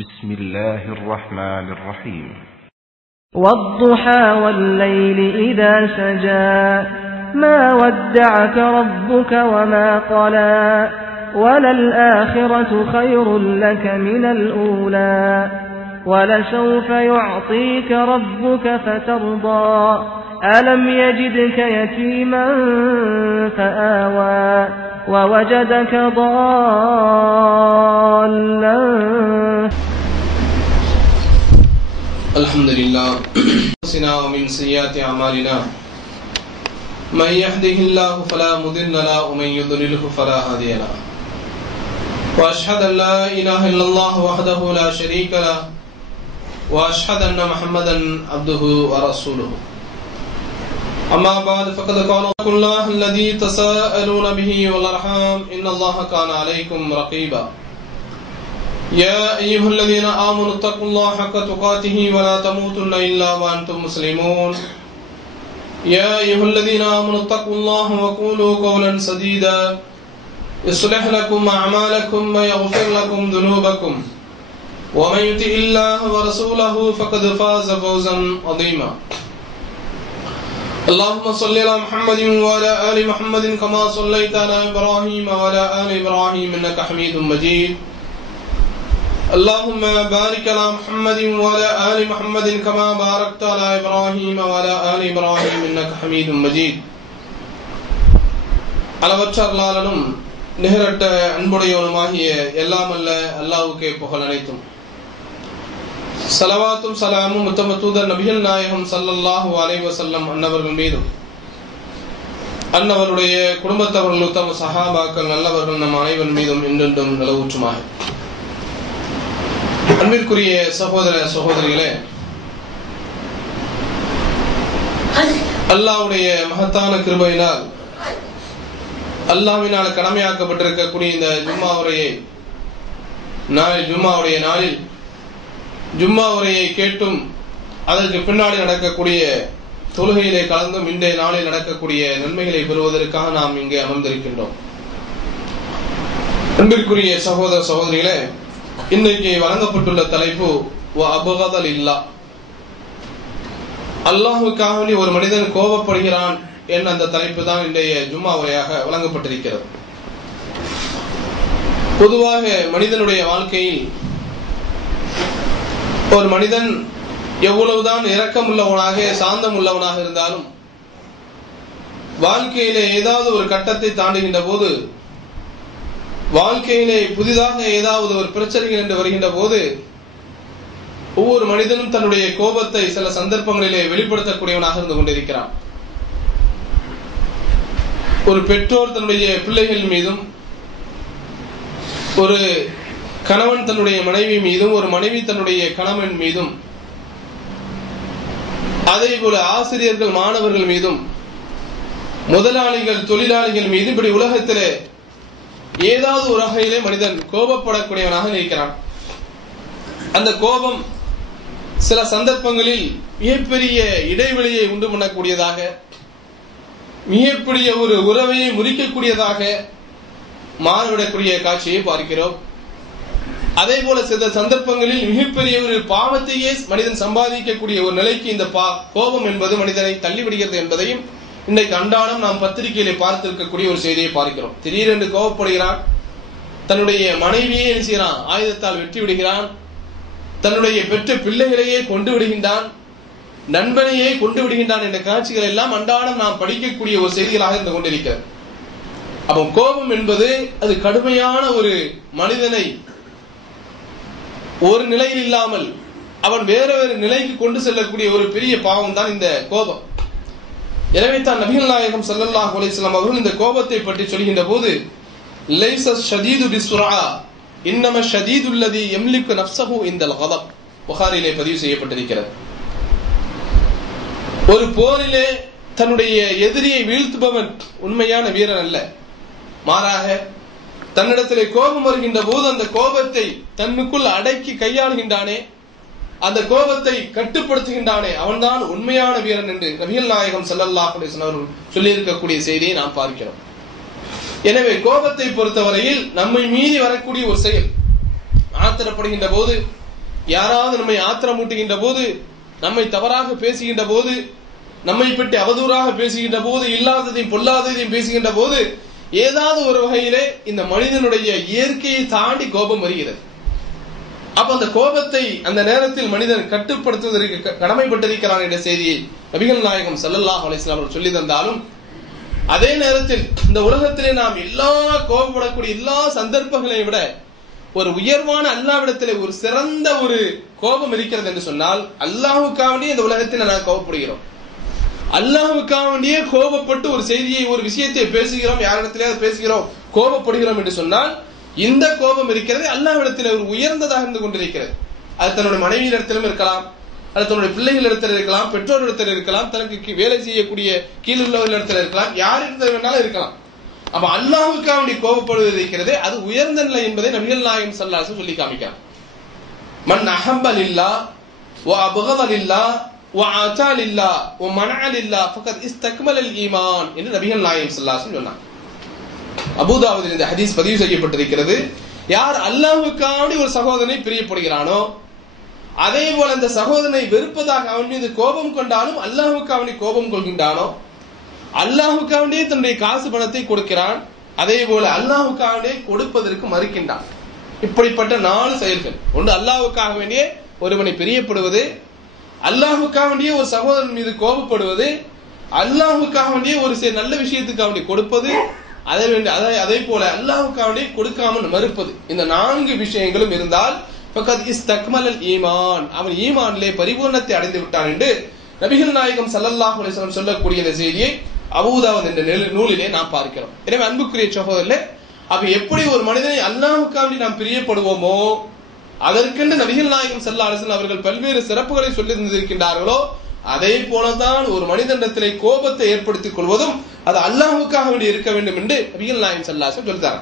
بسم الله الرحمن الرحيم والضحى والليل إذا سجى ما ودعك ربك وما قلى وللآخرة خير لك من الأولى ولسوف يعطيك ربك فترضى ألم يجدك يتيما فآوى ووجدك ضالا. الحمد لله ومن سيئات أعمالنا من يهده الله فلا مضل له ومن يضلله فلا هادي له وأشهد أن لا إله إلا الله وحده لا شريك له وأشهد أن محمدا عبده ورسوله. أما بعد فقد قال الله الذي تساءلون به والأرحام إن الله كان عليكم رقيبا. يا أيها الذين آمنوا اتقوا الله حق تقاته ولا تموتن إلا وأنتم مسلمون. يا أيها الذين آمنوا اتقوا الله وقولوا قولا سديدا يصلح لكم أعمالكم ويغفر لكم ذنوبكم ومن يطع الله ورسوله فقد فاز فوزا عظيما. اللهم صل على محمد وعلى آل محمد كما صليت على إبراهيم وعلى آل إبراهيم إنك حميد مجيد. اللهم بارك على محمد وعلى آل محمد كما باركت على إبراهيم وعلى آل إبراهيم إنك حميد مجيد. அளவற்ற அல்லாஹ்வும் நிகரற்ற அன்புடையவனுமாகிய எல்லாம் அல்ல அல்லாஹ்வுக்கே புகழ் அனைத்தும். ஸலவாத்தும் ஸலாமும் உத்தம தூதர் நபிகள் நாயகம் ஸல்லல்லாஹு அலைஹி வஸல்லம் அன்னவர்கள் மீதும் அன்னவருடைய குடும்பத்தவர்கள் உத்தம சஹாபாக்கள் நல்லவர்கள் நம் அனைவர் மீதும் என்றென்றும் நிலவூற்றுமாக. அன்பிற்குரிய சகோதர சகோதரிகளே, அல்லாஹ்வுடைய மகத்தான கிருபையினால் அல்லாஹ்வினால் கடமையாக்கப்பட்டிருக்கக்கூடிய இந்த ஜும்மாவுடைய நாளில் ஜும்மா உரையை கேட்டும் அதற்கு பின்னாடி நடக்கக்கூடிய தொழுகையிலே கலந்தும் இன்றைய நாளில் நடக்கக்கூடிய நன்மைகளை பெறுவதற்காக நாம் இங்கே அமர்ந்திருக்கின்றோம். அன்பிற்குரிய சகோதர சகோதரிகளே, இன்றைக்கு வழங்கப்பட்டுள்ள தலைப்பு அபகதல் இல்லா. அல்லாஹுக்காக ஒரு மனிதன் கோபப்படுகிறான் என்ற அந்த தலைப்பு தான் இன்றைய ஜும்மா உரையாக வழங்கப்பட்டிருக்கிறது. பொதுவாக மனிதனுடைய வாழ்க்கையில் ஒரு மனிதன் எவ்வளவுதான் இரக்கம் உள்ளவனாக சாந்தம் உள்ளவனாக இருந்தாலும் வாழ்க்கையிலே ஏதாவது ஒரு கட்டத்தை தாண்டுகின்ற போது, வாழ்க்கையிலே புதிதாக ஏதாவது ஒரு பிரச்சனைகள் என்று வருகின்ற போது ஒவ்வொரு மனிதனும் தன்னுடைய கோபத்தை சில சந்தர்ப்பங்களிலே வெளிப்படுத்தக்கூடியவனாக இருந்து கொண்டிருக்கிறான். ஒரு பெற்றோர் தன்னுடைய பிள்ளைகள் மீதும், ஒரு கணவன் தன்னுடைய மனைவி மீதும், ஒரு மனைவி தன்னுடைய கணவன் மீதும், அதே போல ஆசிரியர்கள் மாணவர்கள் மீதும், முதலாளிகள் தொழிலாளிகள் மீதும், இப்படி உலகத்திலே ஏதாவது ஒரு வகையிலே மனிதன் கோபப்படக்கூடியவனாக இருக்கிறான். அந்த கோபம் சில சந்தர்ப்பங்களில் மிகப்பெரிய இடைவெளியை உண்டு பண்ணக்கூடியதாக, மிகப்பெரிய ஒரு உறவையை முறிக்கக்கூடியதாக மாறிவிடக்கூடிய காட்சியை பார்க்கிறோம். அதே போல சில சந்தர்ப்பங்களில் மிகப்பெரிய ஒரு பாவத்தையே மனிதன் சம்பாதிக்கக்கூடிய ஒரு நிலைக்கு இந்த கோபம் என்பது மனிதனை தள்ளிவிடுகிறது என்பதையும் இன்றைக்கு அன்றாடம் நாம் பத்திரிகையிலே பார்த்திருக்கக்கூடிய ஒரு செய்தியை பார்க்கிறோம். திடீரென்று கோபப்படுகிறான், தன்னுடைய மனைவியே என்ன செய்கிறான், ஆயுதத்தால் வெட்டி விடுகிறான், தன்னுடைய பெற்ற பிள்ளைகளையே கொண்டு விடுகின்றான், நண்பனையே கொண்டு விடுகின்றான் என்ற காட்சிகள் எல்லாம் அன்றாடம் நாம் படிக்கக்கூடிய ஒரு செய்திகளாக இருந்து கொண்டிருக்கிறது. அப்போ கோபம் என்பது அது கடுமையான ஒரு மனிதனை ஒரு நிலையில் இல்லாமல் அவன் வேற வேறு நிலைக்கு கொண்டு செல்லக்கூடிய ஒரு பெரிய பாவம் தான் இந்த கோபம். எனவே தான் நபிகள் நாயகம் ஸல்லல்லாஹு அலைஹி வஸல்லம் அவர்கள் இந்த கோபத்தை பற்றி சொல்கின்ற போது லைஸ ஷதீது பிஸ்ஸுரா இன்னம ஷதீதுல் லதி யம்லிகு நஃப்ஸஹு இன்தல் கதப், புகாரிலே பதிவு செய்யப்பட்டிருக்கிறது. ஒரு போரிலே தன்னுடைய எதிரியை வீழ்த்துபவன் உண்மையான வீரன் அல்ல, மாறாக தன்னிடத்திலே கோபம் வருகின்ற போது அந்த கோபத்தை தன்னுக்குள் அடக்கி கையாளுகின்றானே, அந்த கோபத்தை கட்டுப்படுத்துகின்றானே, அவன்தான் உண்மையான வீரன் என்று நபிகள் நாயகம் ஸல்லல்லாஹு அலைஹி வஸல்லம் அவர்கள் சொல்லியிருக்கக்கூடிய செய்தியை நாம் பார்க்கிறோம். எனவே கோபத்தை பொறுத்தவரையில் நம்மை மீறி வரக்கூடிய ஒரு செயல், ஆத்திரப்படுகின்ற போது யாராவது நம்மை ஆத்திரமூட்டுகின்ற போது, நம்மை தவறாக பேசுகின்ற போது, நம்மை பற்றி அவதூறாக பேசுகின்ற போது, இல்லாததையும் பொல்லாததையும் பேசுகின்ற போது, ஏதாவது ஒரு வகையிலே இந்த மனிதனுடைய இயற்கையை தாண்டி கோபம் வருகிறது. அப்ப அந்த கோபத்தை அந்த நேரத்தில் மனிதன் கட்டுப்படுத்துவதற்கு கடமைப்பட்டிருக்கிறான் என்ற செய்தியை நபிகள் நாயகம் ஸல்லல்லாஹு அலைஹி வஸல்லம் அவர்கள் சொல்லி தந்தாலும், அதே நேரத்தில் இந்த உலகத்திலே நாம் எல்லா கோபப்படக்கூடிய எல்லா சந்தர்ப்பங்களையும் விட ஒரு உயர்வான அல்லாஹ்விடத்திலே ஒரு சிறந்த ஒரு கோபம் இருக்கிறது என்று சொன்னால், அல்லாஹ்வுக்காக இந்த உலகத்தில் நாம் கோபப்படுகிறோம். அல்லாஹ்வுக்காக கோபப்பட்டு ஒரு செய்தியை ஒரு விஷயத்தை பேசுகிறோம், யாரிடத்திலே பேசுகிறோம், கோபப்படுகிறோம் என்று சொன்னால், இந்த கோபம் இருக்கிறது அல்லாஹ்விடத்தில் ஒரு உயர்ந்ததாக இருந்து கொண்டிருக்கிறது. அது தன்னுடைய மனைவியிடத்திலும் இருக்கலாம், அது தன்னுடைய பிள்ளைகளிடத்தில் இருக்கலாம், பெற்றோரிடத்தில் இருக்கலாம், தனக்கு வேலை செய்யக்கூடிய கீழுள்ளவர்களிடத்தில் இருக்கலாம், யாரிடத்தில் வேணாலும் இருக்கலாம். அப்ப அல்லாஹ்வுக்காக கோபப்படுவது இருக்கிறது, அது உயர்ந்த நிலை என்பதை நபிகள் நாயகம் ஸல்லல்லாஹு அலைஹி வஸல்லம் சொல்லி காமிக்கிறார். மன் அஹப்ப லில்லாஹ் வ அப்கத லில்லாஹ் வ ஆதா லில்லாஹ் வ மனஅ லில்லாஹ் ஃபகத் இஸ்தக்மலல் ஈமான் என்று நபிகள் நாயகம் ஸல்லல்லாஹு அலைஹி வஸல்லம் சொன்னார். அபூதாவுதில் இந்த ஹதீஸ் பதிவு செய்யப்பட்டிருக்கிறது. யார் அல்லாஹ்வுக்காக ஒரு சகோதரனை பிரியப்படுகிறானோ, அதே போல அந்த சகோதரனை வெறுப்பதாக அவன் மீது கோபம் கொண்டாலும் அல்லாஹ்வுக்காக கோபம் கொள்கின்றானோ, அல்லாஹ்வுக்காக தன்னுடைய காசு பணத்தை கொடுக்கிறான், அதே போல அல்லாஹ்வுக்காக கொடுப்பதற்கு மறுக்கின்றான். இப்படிப்பட்ட 4 செயல்கள். ஒன்று, அல்லாஹ்வுக்காக வேண்டிய ஒருவனை பிரியப்படுவது, அல்லாஹ்வுக்காக வேண்டிய ஒரு சகோதரன் மீது கோபப்படுவது, அல்லாஹ்வுக்காக வேண்டிய ஒரு நல்ல விஷயத்துக்காக கொடுப்பது, அதே போல அல்லாஹ்வுக்காக கொடுக்காமல் மறுப்பது. இந்த 4 விஷயங்களும் இருந்தால் ஃபகத் இஸ்தக்மலல் ஈமான், அவன் ஈமானிலே பரிபூர்ணத்தை அடைந்து விட்டான் என்று நபிகள் நாயகம் ஸல்லல்லாஹு அலைஹி வஸல்லம் சொல்லக்கூடிய இந்த செய்தியை அபூதாவுத் என்ற நூலிலே நாம் பார்க்கிறோம். எனவே அன்புக்குரிய சகோதரர்களே, அப்ப எப்படி ஒரு மனிதனை அல்லாஹ்வுக்காக நாம் பிரியப்படுவோமோ, அதற்கென்று நபிகள் நாயகம் ஸல்லல்லாஹு அலைஹி வஸல்லம் அவர்கள் பல்வேறு சிறப்புகளை சொல்லி இருந்திருக்கின்றார்களோ, அதே போலதான் ஒரு மனிதனிடத்திலே கோபத்தை ஏற்படுத்திக் கொள்வதும் அது அல்லாஹ்வுக்காக வேண்டி இருக்க வேண்டும் என்று நபிகள் நாயகம் ஸல்லல்லாஹு அலைஹி வஸல்லம் சொல்லிட்டாங்க.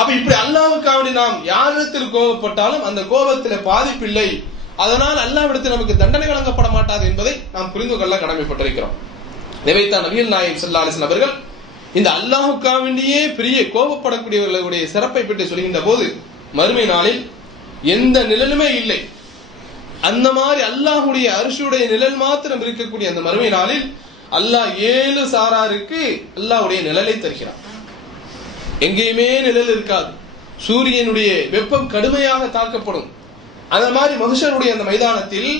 அப்ப இப்படி அல்லாஹ்வுக்காக வேண்டி நாம் யாரிடத்தில் கோபப்பட்டாலும் அந்த கோபத்திலே பாதிப்பில்லை, அதனால் அல்லாஹ்விடத்தில் நமக்கு தண்டனை வழங்கப்பட மாட்டாது என்பதை நாம் புரிந்து கொள்ள கடமைப்பட்டிருக்கிறோம். இதைத்தான் நபிகள் நாயகம் ஸல்லல்லாஹு அலைஹி வஸல்லம் அவர்கள் இந்த அல்லாஹ்வுக்காக வேண்டியே பெரிய கோபப்படக்கூடியவர்களுடைய சிறப்பை பற்றி சொல்கின்ற போது, மறுமை நாளில் எந்த நிழலுமே இல்லை, அந்த மாதிரி அல்லாஹ்வுடைய அர்ஷுடைய நிழல் மாத்திரம் இருக்கக்கூடிய அந்த மறுமை நாளில் அல்லாஹ் 7 சாராருக்கு அல்லாஹ்வுடைய நிழலை தருகிறார். எங்கேயுமே நிழல் இருக்காது, சூரியனுடைய வெப்பம் கடுமையாக தாக்கப்படும். அந்த மாதிரி மஹ்ஷருடைய அந்த மைதானத்தில்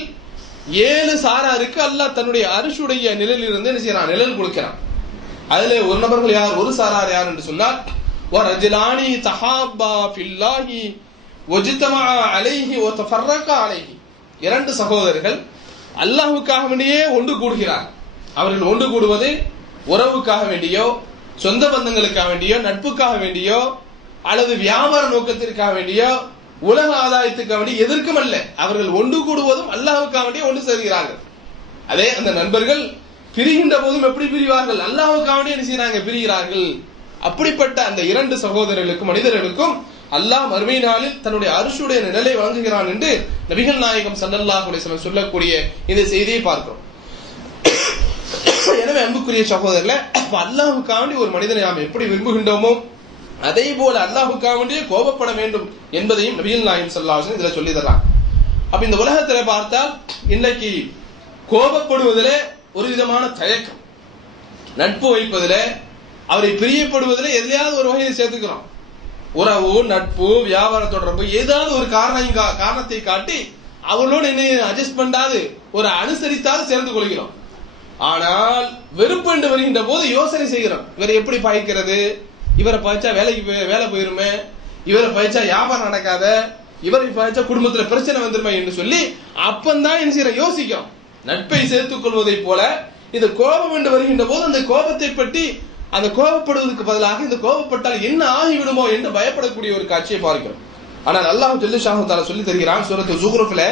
7 சாராருக்கு அல்லாஹ் தன்னுடைய அர்ஷுடைய நிழலில் இருந்து என்ன செய்யறான், நிழல் கொடுக்கிறான். அதுல ஒரு நபர்கள் யார், ஒரு சாரார் யார் என்று சொன்னால், வரஜலானி தஹாபா ஃபில்லாஹி வஜ்தமா அலைஹி வ தஃபர்ரகா அலைஹி, 2 சகோதரர்கள் அல்லாஹ்வுக்காக வேண்டியே ஒன்று கூடுகிறார். அவர்கள் ஒன்று கூடுவது உறவுக்காக வேண்டியோ, சொந்த பந்தங்களுக்காக வேண்டியோ, நட்புக்காக வேண்டியோ, அல்லது வியாபார நோக்கத்திற்காக வேண்டியோ, உலக ஆதாயத்துக்காக வேண்டிய எதற்கும் அல்ல. அவர்கள் ஒன்று கூடுவதும் அல்லாஹ்வுக்காக வேண்டிய ஒன்று சேர்கிறார்கள். அதே அந்த நண்பர்கள் பிரிகின்ற போதும் எப்படி பிரிவார்கள், அல்லாஹ்வுக்காக வேண்டிய என்ன செய்யறாங்க, பிரிகிறார்கள். அப்படிப்பட்ட அந்த 2 சகோதரர்களுக்கும் மனிதர்களுக்கும் அல்லாஹ் மறுமை நாளில் தன்னுடைய அர்ஷுடைய நிழலை வழங்குகிறான் என்று நபிகள் நாயகம் ஸல்லல்லாஹு அலைஹி வஸல்லம் சொல்லக்கூடிய இந்த செய்தியை பார்க்கிறோம். எனவே அன்புக்குரிய சகோதரர்களே, அல்லாஹ்வுக்காக ஒரு மனிதனை நாம் எப்படி விரும்புகின்றோமோ அதே போல அல்லாஹ்வுக்காக கோபப்பட வேண்டும் என்பதையும் நபிகள் நாயகம் ஸல்லல்லாஹு அலைஹி வஸல்லம் இதுல சொல்லி தர்றாங்க. அப்ப இந்த உலகத்துல பார்த்தால் இன்னைக்கு கோபப்படுவதிலே ஒரு விதமான தயக்கம், நட்பு வைப்பதிலே, அவரை பிரியப்படுவதிலே எதையாவது ஒரு வகையை சேர்த்துக்கிறோம். உறவு, நட்பு, வியாபார தொடர்பு, ஏதாவது ஒரு காரணத்தை காட்டி அவர்களோடு என்ன அட்ஜஸ்ட் பண்ணாது, ஒரு அனுசரித்தாவது சேர்ந்து கொள்கிறோம். ஆனால் வெறுப்பு என்று வருகின்ற போது யோசனை செய்கிறோம், இவரை எப்படி பாய்க்கிறது, இவரை பாய்ச்சா வேலை போயிருமே, இவரை பாய்ச்சா வியாபாரம் நடக்காத, இவரை பாய்ச்சா குடும்பத்துல பிரச்சனை வந்துருமே என்று சொல்லி அப்பந்தான் என்ன செய்யறோம், யோசிக்கிறோம். நட்பை சேர்த்துக் கொள்வதை போல இது கோபம் என்று வருகின்ற போது அந்த கோபத்தை பற்றி, அந்த கோபப்படுவதற்கு பதிலாக இந்த கோபப்பட்டால் என்ன ஆகிவிடுமோ என்று பயப்படக்கூடிய ஒரு காட்சியை பார்க்கிறோம். ஆனால் அல்லாஹ் ஜல்ல ஷானஹு தஆலா சொல்லி தருகிறான். சூரத்து ஸுக்ரூஃப்ல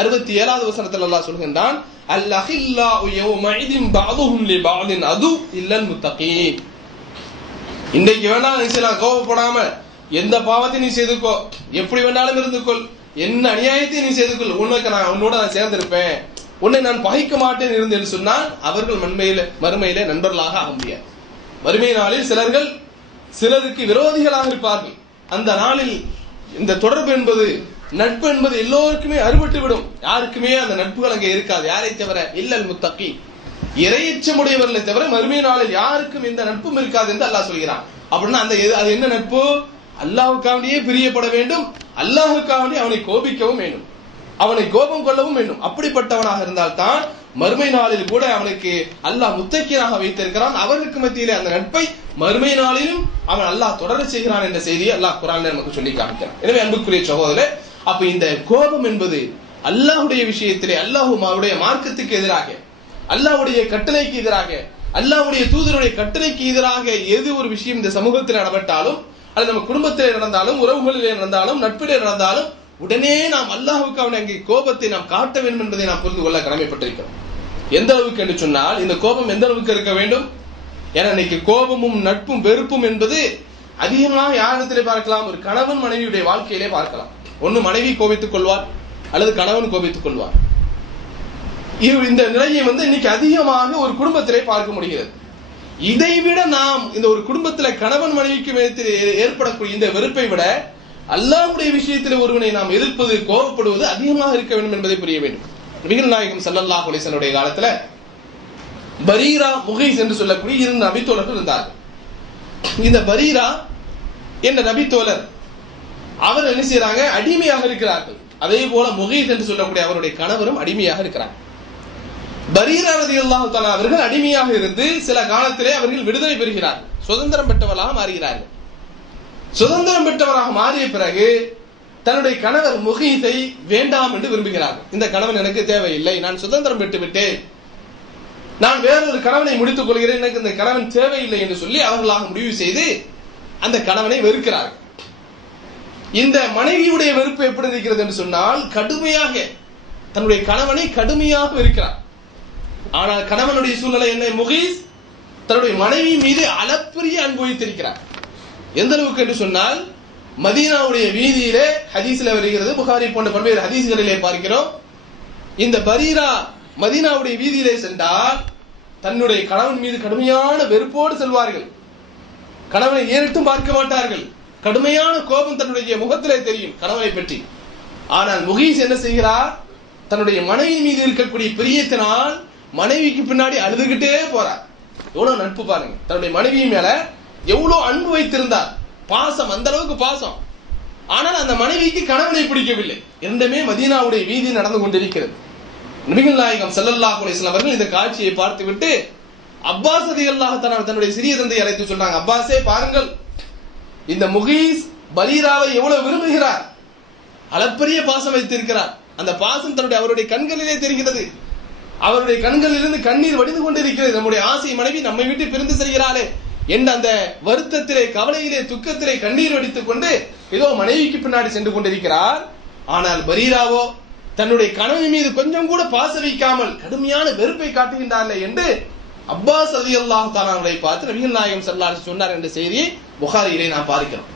67வது வசனத்தில் அல்லாஹ் சொல்கின்றான், அல்-அஹில்லாஉ யௌமஇதின் பஅதுஹும் லிபஅதின் அது இல்லல் முத்தகீன். இன்றைக்கு வேணாலும் நினைச்சலாம், கோபப்படாம எந்த பாவத்தையும் நீ செய்துக்கோ, எப்படி வேணாலும் இருந்துக்கொள், என்ன அநியாயத்தையும் நீ செய்துக்கொள், உன்னோட நான் சேர்ந்திருப்பேன், உன்னை நான் பகைக்க மாட்டேன் இருந்து என்று சொன்னால் அவர்கள் மறுமையிலே நண்பர்களாக ஆக முடியாது. மறுமை நாளில் சிலருக்கு விரோதிகளாக இருப்பார்கள். அந்த நாளில் இந்த தொடர்பு என்பது நட்பு என்பது எல்லோருக்குமே அறுபட்டு விடும். யாருக்குமே அந்த நட்புகள் அங்கே இருக்காது. யாரை தவிர? இல்லல் முத்தகி, இறையச்சமுடையவர்களை தவிர மறுமை நாளில் யாருக்கும் எந்த நட்பும் இருக்காது என்று அல்லாஹ் சொல்கிறான். அப்படின்னா அது என்ன நட்பு? அல்லாஹ்வுக்காகவே பிரியப்பட வேண்டும், அல்லாஹ்வுக்காகவே அவனை கோபிக்கவும் வேண்டும், அவனை கோபம் கொள்ளவும் வேண்டும். அப்படிப்பட்டவனாக இருந்தால் தான் மறுமை நாளில் கூட அவனுக்கு அல்லாஹ் முத்தக்கியனாக வைத்திருக்கிறான். அவர்களுக்கு மத்தியிலே அந்த நட்பை மறுமை நாளிலும் அவன் அல்லாஹ் தொடர செய்கிறான் என்ற செய்தியை அல்லாஹ் குர்ஆனில் நமக்கு சொல்லி காமிக்கிறான். எனவே அன்புக்குரிய சகோதரரே, அப்ப இந்த கோபம் என்பது அல்லாஹ்வுடைய விஷயத்திலே, அல்லாஹ்வுடைய மார்க்கத்துக்கு எதிராக, அல்லாஹ்வுடைய கட்டளைக்கு எதிராக, அல்லாஹ்வுடைய தூதருடைய கட்டளைக்கு எதிராக எது ஒரு விஷயம் இந்த சமூகத்தில் நடப்பட்டாலும், அது நம்ம குடும்பத்திலே நடந்தாலும், உறவுகளிலே நடந்தாலும், நட்பிலே நடந்தாலும், உடனே நாம் அல்லாஹ்வுக்கு அங்கே கோபத்தை நாம் காட்ட வேண்டும் என்பதை நாம் புரிந்து கொள்ள கடமைப்பட்டிருக்கிறோம். எந்த அளவுக்கு என்று சொன்னால், இந்த கோபம் எந்த அளவுக்கு இருக்க வேண்டும்? ஏன்னா இன்னைக்கு கோபமும் நட்பும் வெறுப்பும் என்பது அதிகமாக யாரிடத்திலே பார்க்கலாம்? ஒரு கணவன் மனைவியுடைய வாழ்க்கையிலே பார்க்கலாம். ஒன்னு மனைவி கோபித்துக் கொள்வார், அல்லது கணவன் கோபித்துக் கொள்வார். இந்த நிலையை இன்னைக்கு அதிகமாக ஒரு குடும்பத்திலே பார்க்க முடிகிறது. இதைவிட நாம் இந்த ஒரு குடும்பத்தில் கணவன் மனைவிக்கு ஏற்படக்கூடிய இந்த வெறுப்பை விட அல்லாஹ்வுடைய விஷயத்தில் ஒருவனை நாம் எதிர்ப்பது, கோபப்படுவது அதிகமாக இருக்க வேண்டும் என்பதை புரிய வேண்டும். நபிகள் நாயகம் ஸல்லல்லாஹு அலைஹி வஸல்லம் காலத்துல பரீரா, முகைஸ் என்று சொல்லக்கூடிய 2 நபித்தோழர்கள் இருந்தார்கள். இந்த பரீரா என்ற நபித்தோழர் அவர் என்ன செய்யறாங்க? அடிமையாக இருக்கிறார்கள். அதே போல முகைஸ் என்று சொல்லக்கூடிய அவருடைய கணவரும் அடிமையாக இருக்கிறார். பரீரா ரலியல்லாஹு தஆலா அவர்கள் அடிமையாக இருந்து சில காலத்திலே அவர்கள் விடுதலை பெறுகிறார்கள், சுதந்திரம் பெற்றவர்களாக மாறுகிறார்கள். சுதந்திரம் பெற்றவராக மாறிய பிறகு தன்னுடைய கணவர் முகைஸை வேண்டாம் என்று விரும்புகிறார்கள். இந்த கணவன் எனக்கு தேவையில்லை, நான் சுதந்திரம் பெற்று விட்டேன், நான் வேறொரு கணவனை முடித்துக் கொள்கிறேன், எனக்கு இந்த கணவன் தேவையில்லை என்று சொல்லி அவர்களாக முடிவு செய்து அந்த கணவனை வெறுக்கிறார்கள். இந்த மனைவியுடைய வெறுப்பு எப்படி இருக்கிறது என்று சொன்னால், கடுமையாக தன்னுடைய கணவனை கடுமையாக வெறுக்கிறார். ஆனால் கணவனுடைய சூழ்நிலை என்ன? முகைஸ் தன்னுடைய மனைவி மீது அளப்பரிய அன்பு வைத்திருக்கிறார். எந்த அளவுக்கு என்று சொன்னால், மதீனாவுடைய வீதியிலே ஹதீஸ்ல வருகிறது, புகாரி போன்ற பல்வேறு ஹதீஸ்களிலே பார்க்கிறோம், இந்த பரீரா மதீனாவுடைய வீதியிலே சென்றால் தன்னுடைய கணவன் மீது கடுமையான வெறுப்போடு செல்வார்கள். கணவனை ஏறிட்டும் பார்க்க மாட்டார்கள். கடுமையான கோபம் தன்னுடைய முகத்திலே தெரியும் கணவனை பற்றி. ஆனால் முகைஸ் என்ன செய்கிறார்? தன்னுடைய மனைவி மீது இருக்கக்கூடிய பிரியத்தினால் மனைவிக்கு பின்னாடி அழுதுகிட்டே போறார். எவ்வளவு நட்பு பாருங்க! தன்னுடைய மனைவி மேல எவ்வளவு அன்பு வைத்திருந்தார், பாசம், அந்த அளவுக்கு பாசம். ஆனால் அந்த மனைவிக்கு கணவனை பிடிக்கவில்லை. இரண்டுமே மதீனாவுடைய வீதி நடந்து கொண்டிருக்கிறது. நபிகள் நாயகம் ஸல்லல்லாஹு அலைஹி வஸல்லம் அவர்கள் இந்த காட்சியை பார்த்துவிட்டு அப்பாஸ் ரலியல்லாஹு தஆலா தன்னுடைய சிறிய தந்தையை அழைத்து சொல்றாங்க, அப்பாஸே பாருங்கள், இந்த முகைஸ் பரீராவை எவ்வளவு விரும்புகிறார், அளப்பரிய பாசம் வைத்திருக்கிறார். அந்த பாசம் அவருடைய கண்களிலே தெரிகிறது. அவருடைய கண்களிலிருந்து கண்ணீர் வடிந்து கொண்டிருக்கிறது. நம்முடைய ஆசை மனைவி நம்மை விட்டு பிரிந்து செல்கிறாளே என்ற அந்த வருத்தத்திலே, கவலையிலே, துக்கத்திலே கண்ணீர் வடித்துக் கொண்டு ஏதோ மனைவிக்கு பின்னாடி சென்று கொண்டிருக்கிறார். ஆனால் பரீராவோ தன்னுடைய கணவன் மீது கொஞ்சம் கூட பாச வைக்காமல் கடுமையான வெறுப்பை காட்டுகின்றார்கள் என்று அப்பாஸ் ரலியல்லாஹு தஆலா அவர்களை பார்த்து நபிகள் நாயகம் ஸல்லல்லாஹு அலைஹி வஸல்லம் சொன்னார் என்ற செய்தியை புகாரியிலே நாம் பார்க்கிறோம்.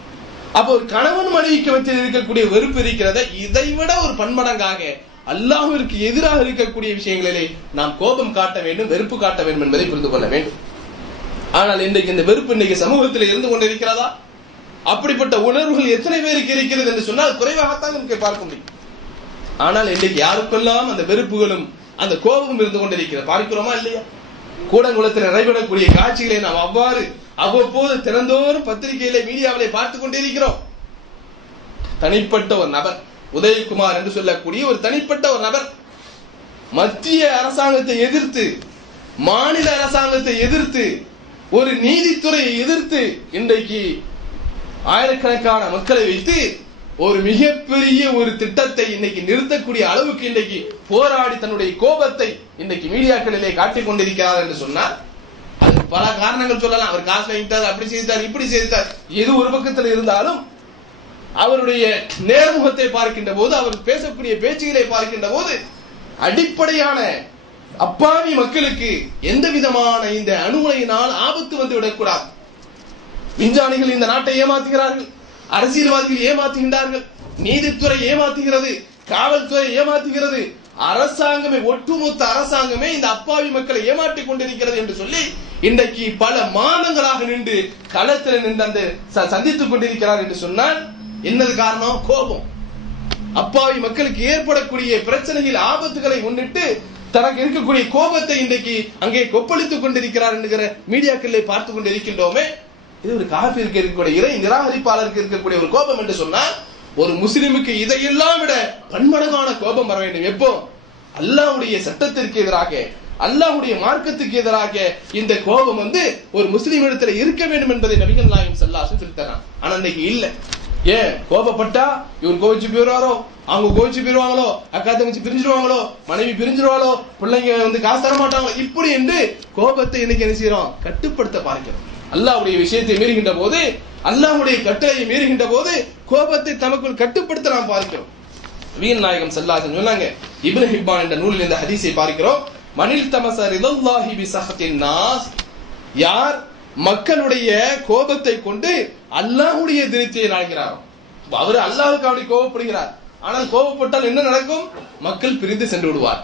அப்போ ஒரு கணவன் மனைவிக்கு மத்தியில் இருக்கக்கூடிய வெறுப்பு இருக்கிறத இதைவிட ஒரு பன்மடங்காக அல்லாஹ்விற்கு எதிராக இருக்கக்கூடிய விஷயங்களிலே நாம் கோபம் காட்ட வேண்டும், வெறுப்பு காட்ட வேண்டும் என்பதை புரிந்து கொள்ள வேண்டும். ஆனால் இன்றைக்கு இந்த வெறுப்பு இன்றைக்கு சமூகத்தில் இருந்து கொண்டிருக்கிறதா? அப்படிப்பட்ட உணர்வுகள் எத்தனை பேருக்கு இருக்கிறது என்று சொன்னால் குறைவாகத்தான் நமக்கு பார்க்க முடியும். ஆனால் இன்றைக்கு யாருக்கெல்லாம் அந்த வெறுப்புகளும் அந்த கோபமும் இருந்து கொண்டிருக்கிறது பார்க்கிறோமா இல்லையா? கூடங்குளத்தில் நடைபெறக்கூடிய காட்சிகளை நாம் அவ்வாறு அவ்வப்போது தினந்தோறும் பத்திரிகையிலே, மீடியாவிலே பார்த்துக் கொண்டிருக்கிறோம். தனிப்பட்ட ஒரு நபர், உதயகுமார் என்று சொல்லக்கூடிய ஒரு தனிப்பட்ட ஒரு நபர் மத்திய அரசாங்கத்தை எதிர்த்து, மாநில அரசாங்கத்தை எதிர்த்து, ஒரு நீதித்துறையை எதிர்த்து இன்றைக்கு ஆயிரக்கணக்கான மக்களை வைத்து ஒரு மிகப்பெரிய ஒரு திட்டத்தை இன்னைக்கு நிறுத்தக்கூடிய அளவுக்கு இன்றைக்கு போராடி தன்னுடைய கோபத்தை இன்றைக்கு மீடியாக்களிலே காட்டிக் கொண்டிருக்கிறார் என்று சொன்னார். அது பல காரணங்கள் சொல்லலாம். அவர் காசு வாங்கிட்டார், அப்படி செய்தார், இப்படி செய்தார். எது ஒரு பக்கத்தில் இருந்தாலும் அவருடைய நேர்முகத்தை பார்க்கின்ற போது, அவர் பேசக்கூடிய பேச்சுகளை பார்க்கின்ற போது அடிப்படையான அப்பாவி மக்களுக்கு எந்த விதமான இந்த அணுகுலையினால் ஆபத்து வந்து விடக்கூடாது. விஞ்ஞானிகள் இந்த நாட்டை ஏமாத்துகிறார்கள், அரசியல்வாதிகள் ஏமாத்துகின்றார்கள், நீதித்துறை ஏமாத்துகிறது, காவல்துறை ஏமாத்துகிறது, அரசாங்கமே, ஒட்டுமொத்த அரசாங்கமே இந்த அப்பாவி மக்களை ஏமாற்றிக் கொண்டிருக்கிறது என்று சொல்லி இன்றைக்கு பல மாதங்களாக நின்று களத்தில் நின்று அந்த சந்தித்துக் கொண்டிருக்கிறார் என்று சொன்னால் என்னது காரணம்? கோபம். அப்பாவி மக்களுக்கு ஏற்படக்கூடிய பிரச்சனைகள் ஆபத்துகளை முன்னிட்டு தனக்கு இருக்கக்கூடிய கோபத்தை இன்றைக்கு அங்கே கொப்பளித்துக் கொண்டிருக்கிறார் என்கிற மீடியாக்களை பார்த்து கொண்டிருக்கின்றோமே. இது ஒரு காபிருக்கு இருக்கக்கூடிய இறை நிராகரிப்பாளருக்கு இருக்கக்கூடிய ஒரு கோபம் என்று சொன்னால், ஒரு முஸ்லிமுக்கு இதையெல்லாம் விட பன்மடங்கான கோபம் வர வேண்டும். எப்போ? அல்லாஹ்வுடைய சட்டத்திற்கு எதிராக, அல்லாஹ்வுடைய மார்க்கத்துக்கு எதிராக இந்த கோபம் ஒரு முஸ்லிம் இடத்துல இருக்க வேண்டும் என்பதை நபிகள் நாயகம் ஸல்லல்லாஹு அலைஹி வஸல்லம் சொல்லிட்டாங்க. ஆனா இன்னைக்கு இல்ல. ஏன் கோபப்பட்டா இவர் கோவிச்சு போயிடுவாரோ, அவங்க கோவிச்சு போயிடுவாங்களோ, அக்கா தங்கச்சி பிரிஞ்சிருவாங்களோ, மனைவி பிரிஞ்சிருவாளோ, பிள்ளைங்க காசு தர மாட்டாங்களோ, இப்படி என்று கோபத்தை இன்னைக்கு என்ன செய்யறோம்? கட்டுப்படுத்த பார்க்கிறோம். அல்லாஹ்வுடைய விஷயத்தை மீறுகின்ற போது, அல்லாஹ்வுடைய கட்டளையை மீறுகின்ற போது கோபத்தை தமக்குள் கட்டுப்படுத்த நாம் பார்க்கிறோம். நபிகள் நாயகம் ஸல்லல்லாஹு அலைஹி வஸல்லம் சொன்னாங்க, இப்னு ஹிப்பான் என்ற நூலில் இந்த ஹதீஸை பார்க்கிறோம். மனில் தமஸ ரிதல்லாஹி பிஸஹத்தின் நாஸ், யார் மக்களுடைய கோபத்தை கொண்டு அல்லாஹ்வுடைய திருப்தியை நாடுகிறாரோ, அவர் அல்லாஹ்வுக்கு அப்படி கோபப்படுகிறார். ஆனால் கோபப்பட்டால் என்ன நடக்கும்? மக்கள் பிரிந்து சென்று விடுவார்.